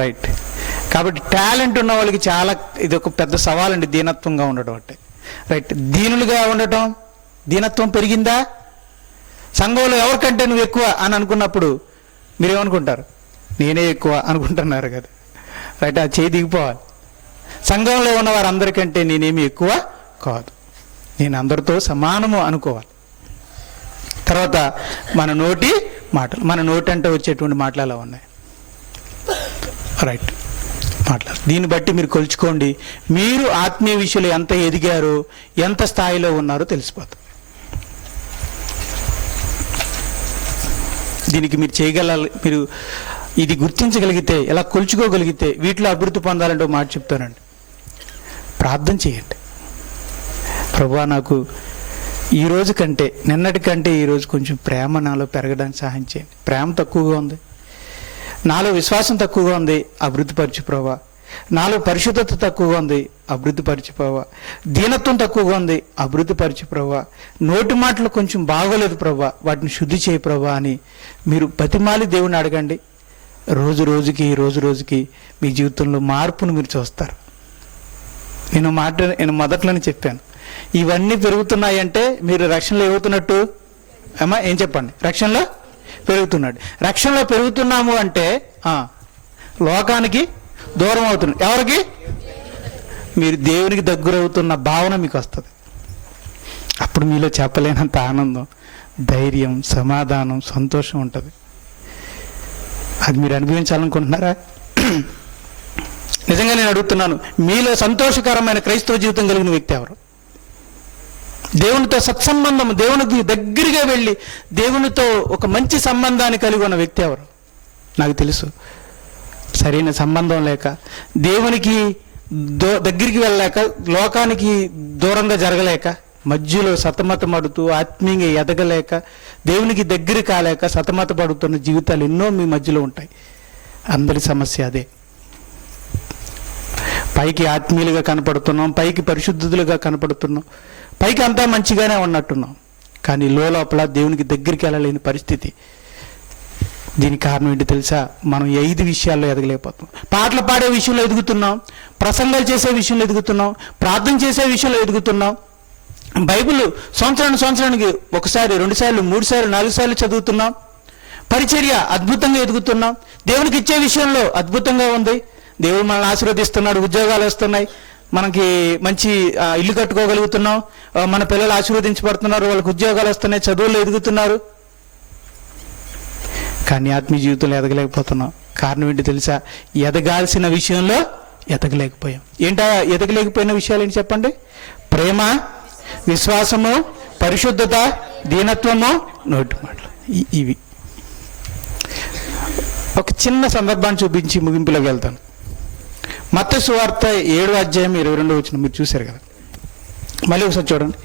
రైట్. కాబట్టి టాలెంట్ ఉన్న వాళ్ళకి చాలా ఇది ఒక పెద్ద సవాలండి దీనత్వంగా ఉండడం అంటే, రైట్. దీనులుగా ఉండటం, దీనత్వం పెరిగిందా? సంఘంలో ఎవరికంటే నువ్వు ఎక్కువ అని అనుకున్నప్పుడు మీరేమనుకుంటారు? నేనే ఎక్కువ అనుకుంటున్నారు కదా, రైట్. ఆ చేయి దిగిపోవాలి. సంఘంలో ఉన్న వారందరికంటే నేనేమి ఎక్కువ కాదు, నేను అందరితో సమానము అనుకోవాలి. తర్వాత మన నోటి మాటలు, మన నోటి అంటే వచ్చేటువంటి మాటలు అలా ఉన్నాయి, రైట్. మాట్లాడు. దీన్ని బట్టి మీరు కొలుచుకోండి, మీరు ఆత్మీయ విషయంలో ఎంత ఎదిగారో, ఎంత స్థాయిలో ఉన్నారో తెలిసిపోతుంది. దీనికి మీరు మీరు ఇది గుర్తించగలిగితే, ఎలా కొలుచుకోగలిగితే, వీటిలో అభివృద్ధి పొందాలంటే ఒక మాట చెప్తానండి. ప్రార్థన చేయండి. ప్రభువా, నాకు ఈ రోజు కంటే నిన్నటి కంటే ఈరోజు కొంచెం ప్రేమ నాలో పెరగడానికి సహాయం చేయండి. ప్రేమ తక్కువగా ఉంది, నాలో విశ్వాసం తక్కువగా ఉంది, అభివృద్ధిపరచు ప్రభువా. నాలో పరిశుద్ధత తక్కువగా ఉంది, అభివృద్ధిపరచు ప్రభువా. దీనత్వం తక్కువగా ఉంది, అభివృద్ధిపరచు ప్రభువా. నోటి మాటలు కొంచెం బాగోలేదు ప్రభువా, వాటిని శుద్ధి చేయి ప్రభువా అని మీరు బతిమాలి దేవుని అడగండి. రోజు రోజుకి మీ జీవితంలో మార్పును మీరు చూస్తారు. నేను మొదట్లోనే చెప్పాను, ఇవన్నీ పెరుగుతున్నాయంటే మీరు రక్షణలో ఏమవుతున్నట్టు? అమ్మా ఏం చెప్పండి? రక్షణలో పెరుగుతున్నాడు. రక్షణలో పెరుగుతున్నాము అంటే లోకానికి దూరం అవుతున్నాడు. ఎవరికి? మీరు దేవునికి దగ్గర అవుతున్న భావన మీకు వస్తుంది. అప్పుడు మీలో చెప్పలేనంత ఆనందం, ధైర్యం, సమాధానం, సంతోషం ఉంటుంది. అది మీరు అనుభవించాలనుకుంటున్నారా? నిజంగా నేను అడుగుతున్నాను, మీలో సంతోషకరమైన క్రైస్తవ జీవితం కలిగిన వ్యక్తి ఎవరు? దేవునితో సత్సంబంధం, దేవునికి దగ్గరగా వెళ్ళి దేవునితో ఒక మంచి సంబంధాన్ని కలిగి ఉన్న వ్యక్తి ఎవరు? నాకు తెలుసు, సరైన సంబంధం లేక, దేవునికి దగ్గరికి వెళ్ళలేక, లోకానికి దూరంగా జరగలేక, మధ్యలో సతమతమడుతూ ఆత్మీయంగా ఎదగలేక, దేవునికి దగ్గర కాలేక సతమతపడుతున్న జీవితాలు ఎన్నో మీ మధ్యలో ఉంటాయి. అందరి సమస్య అదే. పైకి ఆత్మీయులుగా కనపడుతున్నాం, పైకి పరిశుద్ధులుగా కనపడుతున్నాం, పైకి అంతా మంచిగానే ఉన్నట్టున్నాం, కానీ లోపల దేవునికి దగ్గరికి వెళ్ళలేని పరిస్థితి. దీనికి కారణం ఏంటి తెలుసా? మనం 5 విషయాల్లో ఎదగలేకపోతున్నాం. పాటలు పాడే విషయంలో ఎదుగుతున్నాం, ప్రసంగాలు చేసే విషయంలో ఎదుగుతున్నాం, ప్రార్థన చేసే విషయంలో ఎదుగుతున్నాం, బైబిల్ సంవత్సరానికి 1 సారి 2 సార్లు 3 సార్లు 4 సార్లు చదువుతున్నాం, పరిచర్య అద్భుతంగా ఎదుగుతున్నాం, దేవునికి ఇచ్చే విషయంలో అద్భుతంగా ఉంది, దేవుడు మనల్ని ఆశీర్వదిస్తున్నాడు, ఉద్యోగాలు వస్తున్నాయి, మనకి మంచి ఇల్లు కట్టుకోగలుగుతున్నాం, మన పిల్లలు ఆశీర్వదించబడుతున్నారు, వాళ్ళకి ఉద్యోగాలు వస్తున్నాయి, చదువుల్లో ఎదుగుతున్నారు. కానీ ఆత్మీయ జీవితంలో ఎదగలేకపోతున్నాం. కారణం ఏంటి తెలుసా? ఎదగాల్సిన విషయంలో ఎదగలేకపోయాం. ఏంటా ఎదగలేకపోయిన విషయాలు ఏంటి చెప్పండి? ప్రేమ, విశ్వాసము, పరిశుద్ధత, దీనత్వము, నోటి మాటలు. ఇవి ఒక చిన్న సందర్భాన్ని చూపించి ముగింపులోకి వెళ్తాను. మత్తయి సువార్త 7వ అధ్యాయం 22వ వచనం మీరు చూశారు కదా, మళ్ళీ ఒకసారి చూడండి.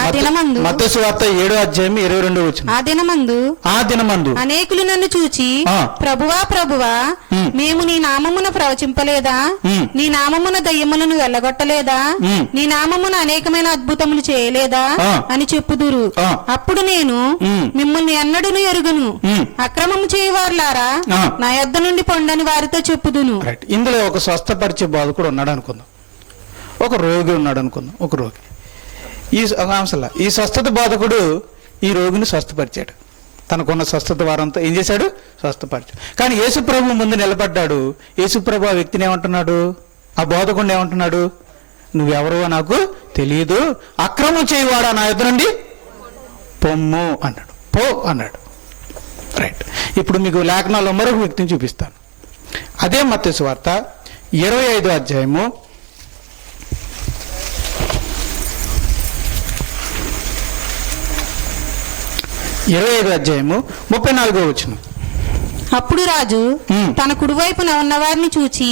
ఆ దినమందు మత్తయి సువార్త 7వ అధ్యాయం 22వ వచనం. ఆ దినమందు అనేకులు నన్ను చూచి ప్రభువా ప్రభువా మేము నీ నామమున ప్రవచింపలేదా, నీ నామమున దయ్యములను వెళ్ళగొట్టలేదా, నీ నామమున అనేకమైన అద్భుతములు చేయలేదా అని చెప్పుదురు. అప్పుడు నేను మిమ్మల్ని ఎన్నడూను ఎరుగను, అక్రమము చేయవారులారా నా యొద్ద నుండి పొండని వారితో చెప్పుదును. ఇందులో ఒక స్వస్థపరిచే బోధకుడు ఉన్నాడు అనుకుందాం, ఒక రోగి ఉన్నాడు అనుకుందాం. ఒక రోగి ఈ స్వస్థత బోధకుడు ఈ రోగిని స్వస్థపరిచాడు. తనకున్న స్వస్థత వారంతా ఏం చేశాడు? స్వస్థపరిచాడు. కానీ యేసుప్రభు ముందు నిలబడ్డాడు. యేసుప్రభు ఆ వ్యక్తిని ఏమంటున్నాడు? ఆ బోధకుడిని ఏమంటున్నాడు? నువ్వెవరో నాకు తెలియదు, అక్రమం చేయవాడా నా యొద్ద నుండి పొమ్ము అన్నాడు. పో అన్నాడు. రైట్. ఇప్పుడు మీకు లేఖనాల్లో మరొక వ్యక్తిని చూపిస్తాను. అదే మత్తయి సువార్త 25వ అధ్యాయము 34వ వచనం. అప్పుడు రాజు తన కుడివైపున ఉన్నవారిని చూచి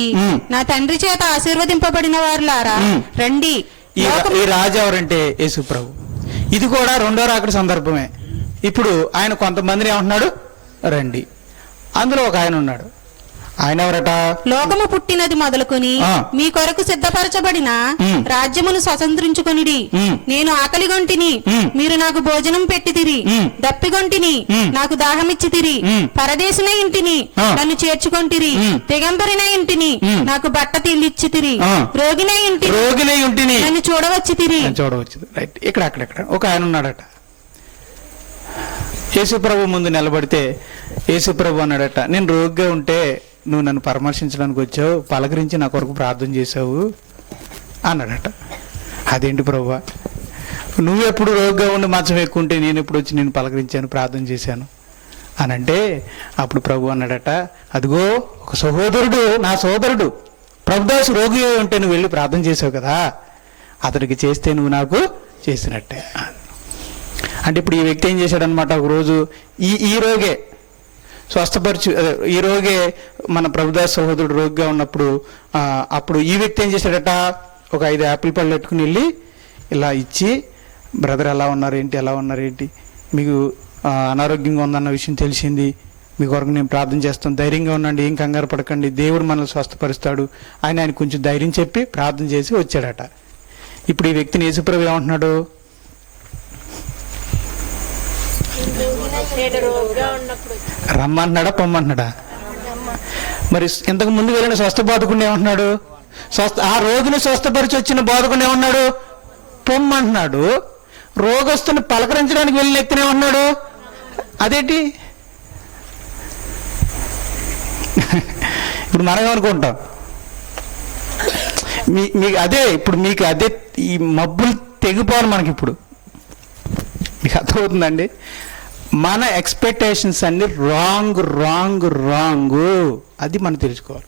నా తండ్రి చేత ఆశీర్వదింపబడిన వారులారా రండి. ఈ రాజు ఎవరంటే యేసు ప్రభు. ఇది కూడా రెండో రాకడ సందర్భమే. ఇప్పుడు ఆయన కొంతమందిని ఏమంటున్నాడు? రండి. అందులో ఒక ఆయన ఉన్నాడు. ఆయన ఎవరట? లోకము పుట్టినది మొదలుకొని మీ కొరకు సిద్ధపరచబడిన రాజ్యమును స్వతంత్రించుకొనిడి. నేను ఆకలిగొంటిని, మీరు నాకు భోజనం పెట్టితిరి. దప్పిగొంటిని, నాకు దాహమిచ్చితిరి. పరదేశిన ఇంటిని, నన్ను చేర్చుకొంటిరి. దిగంబరిన ఇంటిని, నాకు బట్ట తీలిచ్చితిరి. రోగిన ఇంటిని, నన్ను చూడవచ్చితిరి. ఇక్కడ అక్కడెక్కడ ఒక ఆయన ఉన్నాడట. యేసుప్రభు ముందు నిలబడితే యేసుప్రభు అన్నాడట, నేను రోగిగా ఉంటే నువ్వు నన్ను పరామర్శించడానికి వచ్చావు, పలకరించి నా కొరకు ప్రార్థన చేసావు అన్నాడట. అదేంటి ప్రభువా, నువ్వెప్పుడు రోగిగా ఉండి మంచం ఎక్కుంటే నేను ఎప్పుడు వచ్చి నేను పలకరించాను, ప్రార్థన చేశాను అని అంటే, అప్పుడు ప్రభు అన్నాడట, అదిగో ఒక సహోదరుడు, నా సోదరుడు ప్రభుదాసు రోగి ఉంటే నువ్వు వెళ్ళి ప్రార్థన చేసావు కదా, అతడికి చేస్తే నువ్వు నాకు చేసినట్టే. అంటే ఇప్పుడు ఈ వ్యక్తి ఏం చేశాడనమాట, ఒకరోజు ఈ రోగే స్వస్థపరిచి, ఈ రోగే మన ప్రభుదాస్ సహోదరుడు రోగిగా ఉన్నప్పుడు అప్పుడు ఈ వ్యక్తి ఏం చేశాడట, ఒక 5 యాపిల్ పళ్ళు పెట్టుకుని వెళ్ళి ఇలా ఇచ్చి, బ్రదర్ ఎలా ఉన్నారేంటి, మీకు అనారోగ్యంగా ఉందన్న విషయం తెలిసింది, మీ కొరకు నేను ప్రార్థన చేస్తాను, ధైర్యంగా ఉండండి, ఏం కంగారు పడకండి, దేవుడు మనల్ని స్వస్థపరుస్తాడు. ఆయన కొంచెం ధైర్యం చెప్పి ప్రార్థన చేసి వచ్చాడట. ఇప్పుడు ఈ వ్యక్తిని యేసుప్రభు ఏమంటున్నాడు? రమ్మంటున్నాడా పొమ్మంటున్నాడా? మరి ఇంతకు ముందు వెళ్ళిన స్వస్థ బోధకుడిని ఏమంటున్నాడు? ఆ రోగిని స్వస్థపరిచి వచ్చిన బోధకుడిని ఏమన్నాడు? పొమ్మంటున్నాడు. రోగస్తుని పలకరించడానికి వెళ్ళిన వ్యక్తిని ఏమన్నాడు? అదేంటి? ఇప్పుడు మనం ఏమనుకుంటాం, మీకు అదే ఈ మబ్బులు తెగిపోవాలి మనకి. ఇప్పుడు మీకు అర్థమవుతుందండి? మన ఎక్స్పెక్టేషన్స్ అన్ని రాంగ్. అది మనం తెలుసుకోవాలి.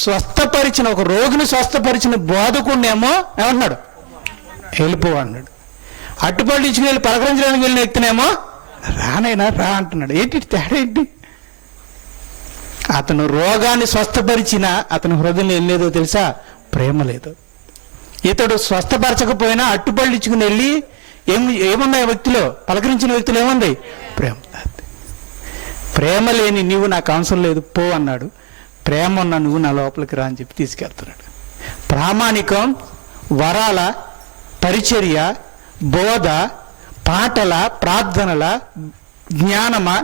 స్వస్థపరిచిన ఒక రోగిని స్వస్థపరిచిన బోధకుడినేమో ఏమంటున్నాడు? వెళ్ళిపో అన్నాడు. అట్టుపళ్ళు ఇచ్చుకుని వెళ్ళి పలకరించడానికి వెళ్ళిన వ్యక్తినేమో రానైనా రా అంటున్నాడు. ఏంటి తేడా ఏంటి? అతను రోగాన్ని స్వస్థపరిచిన అతని హృదయంలో ఏం లేదో తెలుసా? ప్రేమ లేదు. ఇతడు స్వస్థపరచకపోయినా అట్టుపళ్ళు ఇచ్చుకుని వెళ్ళి ఏమున్నాయి వ్యక్తిలో? పలకరించిన వ్యక్తులు ఏముంది? ప్రేమ లేని నీవు నాకు అవసరం లేదు పో అన్నాడు. ప్రేమ ఉన్న నువ్వు నా లోపలికి రా అని చెప్పి తీసుకెళ్తున్నాడు. ప్రామాణికం, వరాల, పరిచర్య, బోధ, పాటల, ప్రార్థనల, జ్ఞానమా?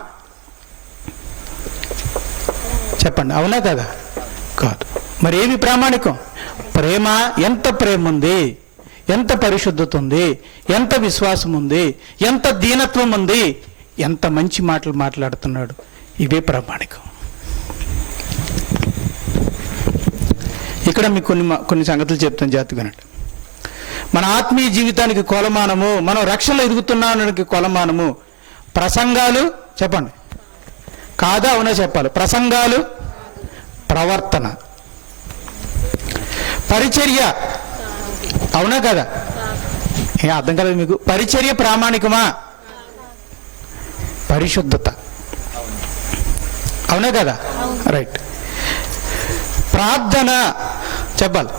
చెప్పండి, అవునా కదా? కాదు. మరి ఏమి ప్రామాణికం? ప్రేమ. ఎంత ప్రేమ ఉంది, ఎంత పరిశుద్ధత ఉంది, ఎంత విశ్వాసం ఉంది, ఎంత దీనత్వం ఉంది, ఎంత మంచి మాటలు మాట్లాడుతున్నాడు. ఇవే ప్రామాణికం. ఇక్కడ మీకు కొన్ని సంగతులు చెప్తాను జాగ్రత్తగానండి. మన ఆత్మీయ జీవితానికి కొలమానము, మనం రక్షణలో ఎదుగుతున్నానికి కొలమానము ప్రసంగాలు. చెప్పండి, కాదా అవునా చెప్పాలి. ప్రసంగాలు, ప్రవర్తన, పరిచర్య. అవునా కదా? అర్థం కాలేదు మీకు? పరిచర్య ప్రామాణికమా? పరిశుద్ధత. అవునా కదా? రైట్. ప్రార్థన చెప్పాలి.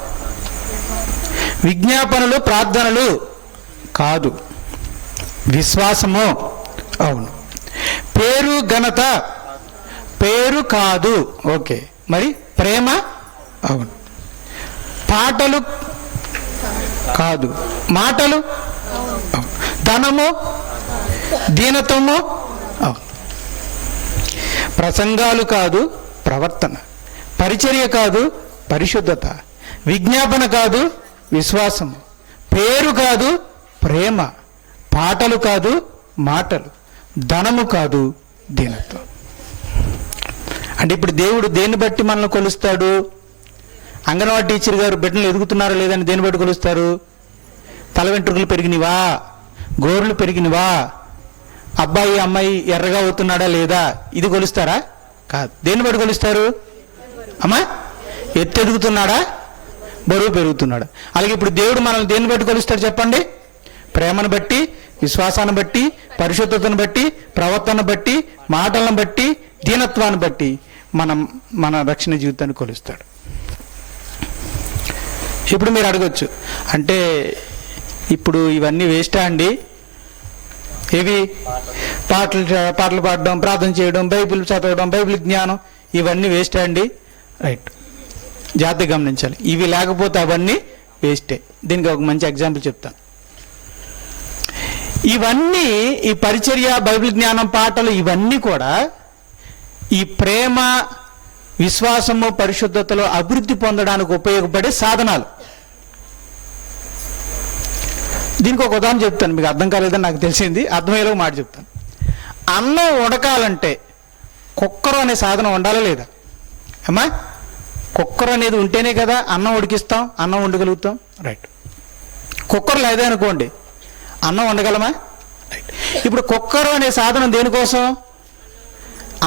విజ్ఞాపనలు, ప్రార్థనలు కాదు. విశ్వాసము అవును. పేరు ఘనత పేరు కాదు, ఓకే. మరి ప్రేమ అవును. పాటలు కాదు, మాటలు అవును. ధనము దీనత్వము అవును. ప్రసంగాలు కాదు, ప్రవర్తన. పరిచర్య కాదు, పరిశుద్ధత. విజ్ఞాపన కాదు, విశ్వాసము. పేరు కాదు, ప్రేమ. పాటలు కాదు, మాటలు. ధనము కాదు, దీనత్వం. అంటే ఇప్పుడు దేవుడు దేన్ని బట్టి మనల్ని కొలుస్తాడు? అంగన్వాడీ టీచర్ గారు బిడ్డలు ఎదుగుతున్నారా లేదని దేన్ని బట్టి కొలుస్తారు? తల వెంట్రుకలు పెరిగినవా, గోర్లు పెరిగినవా, అబ్బాయి అమ్మాయి ఎర్రగా అవుతున్నాడా లేదా, ఇది కొలుస్తారా? కాదు. దేన్ని బట్టి కొలుస్తారు? అమ్మా, ఎత్తు ఎదుగుతున్నాడా, బరువు పెరుగుతున్నాడా? అలాగే ఇప్పుడు దేవుడు మనల్ని దేన్ని బట్టి కొలుస్తాడు చెప్పండి? ప్రేమను బట్టి, విశ్వాసాన్ని బట్టి, పరిశుద్ధతను బట్టి, ప్రవర్తన బట్టి, మాటలను బట్టి, దీనత్వాన్ని బట్టి మన రక్షణ జీవితాన్ని కొలుస్తాడు. ఇప్పుడు మీరు అడగొచ్చు, అంటే ఇప్పుడు ఇవన్నీ వేస్టా అండి? ఇవి పాటలు పాడడం, ప్రార్థన చేయడం, బైబిల్ చదవడం, బైబిల్ జ్ఞానం, ఇవన్నీ వేస్టా అండి? రైట్, జాగ్రత్తగా గమనించాలి. ఇవి లేకపోతే అవన్నీ వేస్టే. దీనికి ఒక మంచి ఎగ్జాంపుల్ చెప్తాను. ఇవన్నీ, ఈ పరిచర్య, బైబిల్ జ్ఞానం, పాటలు, ఇవన్నీ కూడా ఈ ప్రేమ, విశ్వాసము, పరిశుద్ధతలో అభివృద్ధి పొందడానికి ఉపయోగపడే సాధనాలు. దీనికి ఒక ఉదాహరణ చెప్తాను, మీకు అర్థం కాలేదని నాకు తెలిసింది, అర్థమయ్యేలా మాట చెప్తాను. అన్నం ఉడకాలంటే కుక్కర్ అనే సాధనం ఉండాలా లేదా అమ్మా? కుక్కర్ అనేది ఉంటేనే కదా అన్నం ఉడికిస్తాం, అన్నం వండగలుగుతాం. రైట్. కుక్కర్ లేదనుకోండి, అన్నం వండగలమా? రైట్. ఇప్పుడు కుక్కర్ అనే సాధనం దేనికోసం?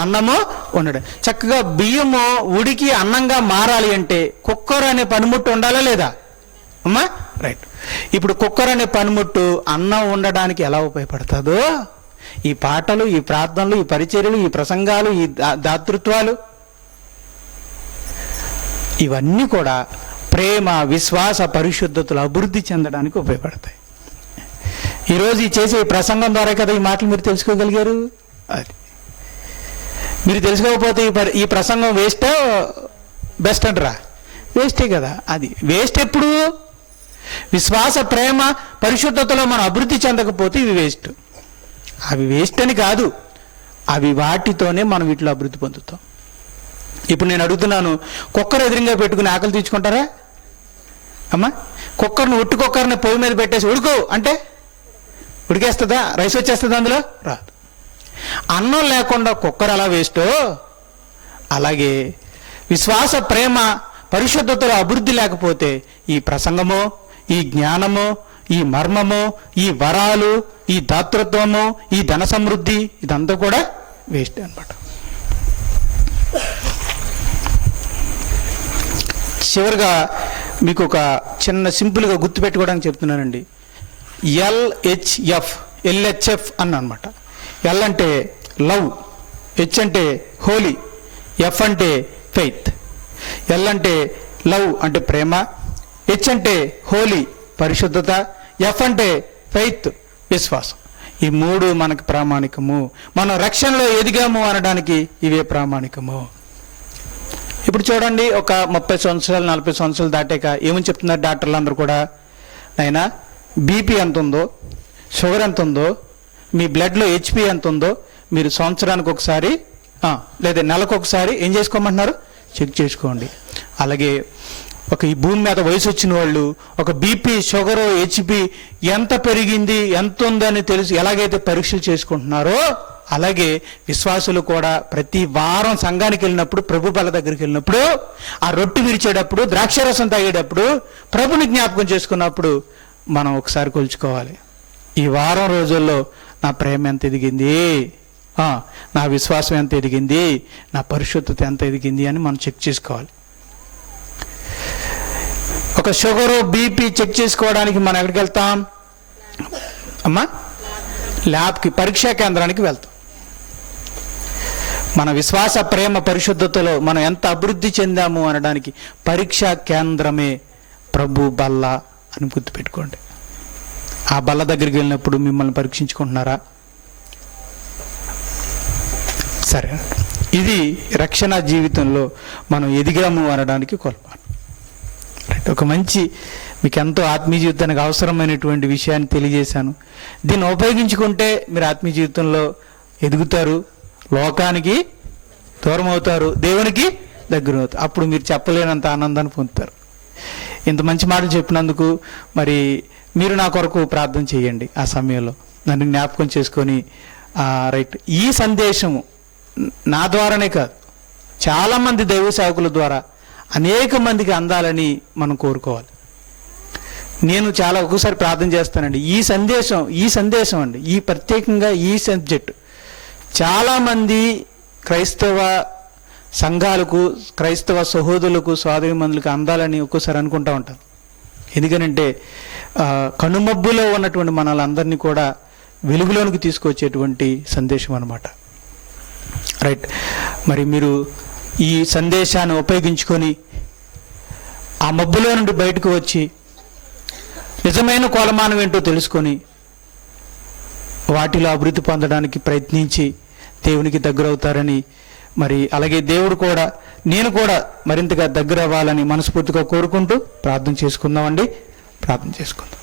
అన్నము వండడం. చక్కగా బియ్యము ఉడికి అన్నంగా మారాలి అంటే కుక్కర్ అనే పనిముట్టు ఉండాలా లేదా అమ్మా? రైట్. ఇప్పుడు కుక్కర్ అనే పనిముట్టు అన్నం వండడానికి ఎలా ఉపయోగపడుతుందో, ఈ పాటలు, ఈ ప్రార్థనలు, ఈ పరిచర్యలు, ఈ ప్రసంగాలు, ఈ దాతృత్వాలు, ఇవన్నీ కూడా ప్రేమ, విశ్వాస, పరిశుద్ధతలు అభివృద్ధి చెందడానికి ఉపయోగపడతాయి. ఈరోజు ఈ చేసే ఈ ప్రసంగం ద్వారా కదా ఈ మాటలు మీరు తెలుసుకోగలిగారు. అది మీరు తెలుసుకోకపోతే ఈ ప్రసంగం వేస్టో బెస్ట్ అంటారా? వేస్టే కదా. అది వేస్ట్ ఎప్పుడు? విశ్వాస, ప్రేమ, పరిశుద్ధతలో మనం అభివృద్ధి చెందకపోతే ఇవి వేస్ట్. అవి వేస్ట్ అని కాదు, అవి వాటితోనే మనం వీటిలో అభివృద్ధి పొందుతాం. ఇప్పుడు నేను అడుగుతున్నాను, కుక్కర్ ఎదురుగా పెట్టుకుని ఆకలి తీర్చుకుంటారా అమ్మా? కుక్కర్ని, ఉట్టు కుక్కర్ని పొయ్యి మీద పెట్టేసి ఉడుకో అంటే ఉడికేస్తుందా? రైస్ వచ్చేస్తుందా? అందులో రాదు. అన్నం లేకుండా కుక్కర్ అలా వేస్టో, అలాగే విశ్వాస, ప్రేమ, పరిశుద్ధతలో అభివృద్ధి లేకపోతే ఈ ప్రసంగము, ఈ జ్ఞానము, ఈ మర్మము, ఈ వరాలు, ఈ దాతృత్వము, ఈ ధన సమృద్ధి, ఇదంతా కూడా వేస్ట్ అన్నమాట. చివరిగా మీకు ఒక చిన్న సింపుల్గా గుర్తుపెట్టుకోవడానికి చెప్తున్నానండి. LHF అని అనమాట. ఎల్ అంటే లవ్, హెచ్ అంటే హోలీ, ఎఫ్ అంటే ఫెయిత్. ఎల్ అంటే లవ్ అంటే ప్రేమ, హెచ్ అంటే హోలీ పరిశుద్ధత, ఎఫ్ అంటే ఫెయిత్ విశ్వాసం. ఈ మూడు మనకు ప్రామాణికము. మనం రక్షణలో ఎదిగాము అనడానికి ఇవే ప్రామాణికము. ఇప్పుడు చూడండి, ఒక 30 సంవత్సరాలు 40 సంవత్సరాలు దాటాక ఏమని చెప్తున్నారు డాక్టర్లు అందరూ కూడా? అయినా బీపీ ఎంత ఉందో, షుగర్ ఎంత ఉందో, మీ బ్లడ్లో హెచ్పి ఎంత ఉందో మీరు సంవత్సరానికి ఒకసారి లేదా నెలకు ఒకసారి ఏం చేసుకోమంటున్నారు? చెక్ చేసుకోండి. అలాగే ఈ భూమి మీద వయసు వచ్చిన వాళ్ళు ఒక బీపీ, షుగర్, హెచ్పి ఎంత పెరిగింది, ఎంత ఉందని తెలిసి ఎలాగైతే పరీక్షలు చేసుకుంటున్నారో, అలాగే విశ్వాసులు కూడా ప్రతి వారం సంఘానికి వెళ్ళినప్పుడు, ప్రభు బల దగ్గరికి వెళ్ళినప్పుడు, ఆ రొట్టె విరిచేటప్పుడు, ద్రాక్షరసం తాగేటప్పుడు, ప్రభుని జ్ఞాపకం చేసుకున్నప్పుడు మనం ఒకసారి కొలుచుకోవాలి. ఈ వారం రోజుల్లో నా ప్రేమ ఎంత ఎదిగింది, నా విశ్వాసం ఎంత ఎదిగింది, నా పరిశుద్ధత ఎంత ఎదిగింది అని మనం చెక్ చేసుకోవాలి. ఒక షుగరు, బీపీ చెక్ చేసుకోవడానికి మనం ఎక్కడికి వెళ్తాం అమ్మా? ల్యాబ్కి, పరీక్షా కేంద్రానికి వెళ్తాం. మన విశ్వాస, ప్రేమ, పరిశుద్ధతలో మనం ఎంత అభివృద్ధి చెందాము అనడానికి పరీక్షా కేంద్రమే ప్రభు బల్ల అని గుర్తుపెట్టుకోండి. ఆ బల్ల దగ్గరికి వెళ్ళినప్పుడు మిమ్మల్ని పరీక్షించుకుంటున్నారా? సరే, ఇది రక్షణ జీవితంలో మనం ఎదిగాము అనడానికి కొలమానం. రైట్, ఒక మంచి మీకు ఎంతో ఆత్మీయ జీవితానికి అవసరమైనటువంటి విషయాన్ని తెలియజేశాను. దీన్ని ఉపయోగించుకుంటే మీరు ఆత్మీయ జీవితంలో ఎదుగుతారు, లోకానికి దూరం అవుతారు, దేవునికి దగ్గర అవుతారు. అప్పుడు మీరు చెప్పలేనంత ఆనందాన్ని పొందుతారు. ఇంత మంచి మాటలు చెప్పినందుకు మరి మీరు నా కొరకు ప్రార్థన చేయండి. ఆ సమయంలో నన్ను జ్ఞాపకం చేసుకొని రైట్, ఈ సందేశము నా ద్వారానే కాదు, చాలామంది దైవ సేవకుల ద్వారా అనేక మందికి అందాలని మనం కోరుకోవాలి. నేను చాలా ఒక్కోసారి ప్రార్థన చేస్తానండి, ఈ సందేశం అండి, ఈ ప్రత్యేకంగా ఈ సబ్జెక్ట్ చాలామంది క్రైస్తవ సంఘాలకు, క్రైస్తవ సహోదరులకు, సోదరీమణులకు అందాలని ఒక్కోసారి అనుకుంటూ ఉంటాను. ఎందుకనంటే కనుమబ్బులో ఉన్నటువంటి మనలందరినీ కూడా వెలుగులోనికి తీసుకొచ్చేటువంటి సందేశం అన్నమాట. రైట్, మరి మీరు ఈ సందేశాన్ని ఉపయోగించుకొని ఆ మబ్బులో నుండి బయటకు వచ్చి నిజమైన కొలమానం ఏంటో తెలుసుకొని వాటిలో అభివృద్ధి పొందడానికి ప్రయత్నించి దేవునికి దగ్గర అవుతారని, మరి అలాగే దేవుడు కూడా, నేను కూడా మరింతగా దగ్గర అవ్వాలని మనస్ఫూర్తిగా కోరుకుంటూ ప్రార్థన చేసుకుందామండి. ప్రార్థన చేసుకుందాం.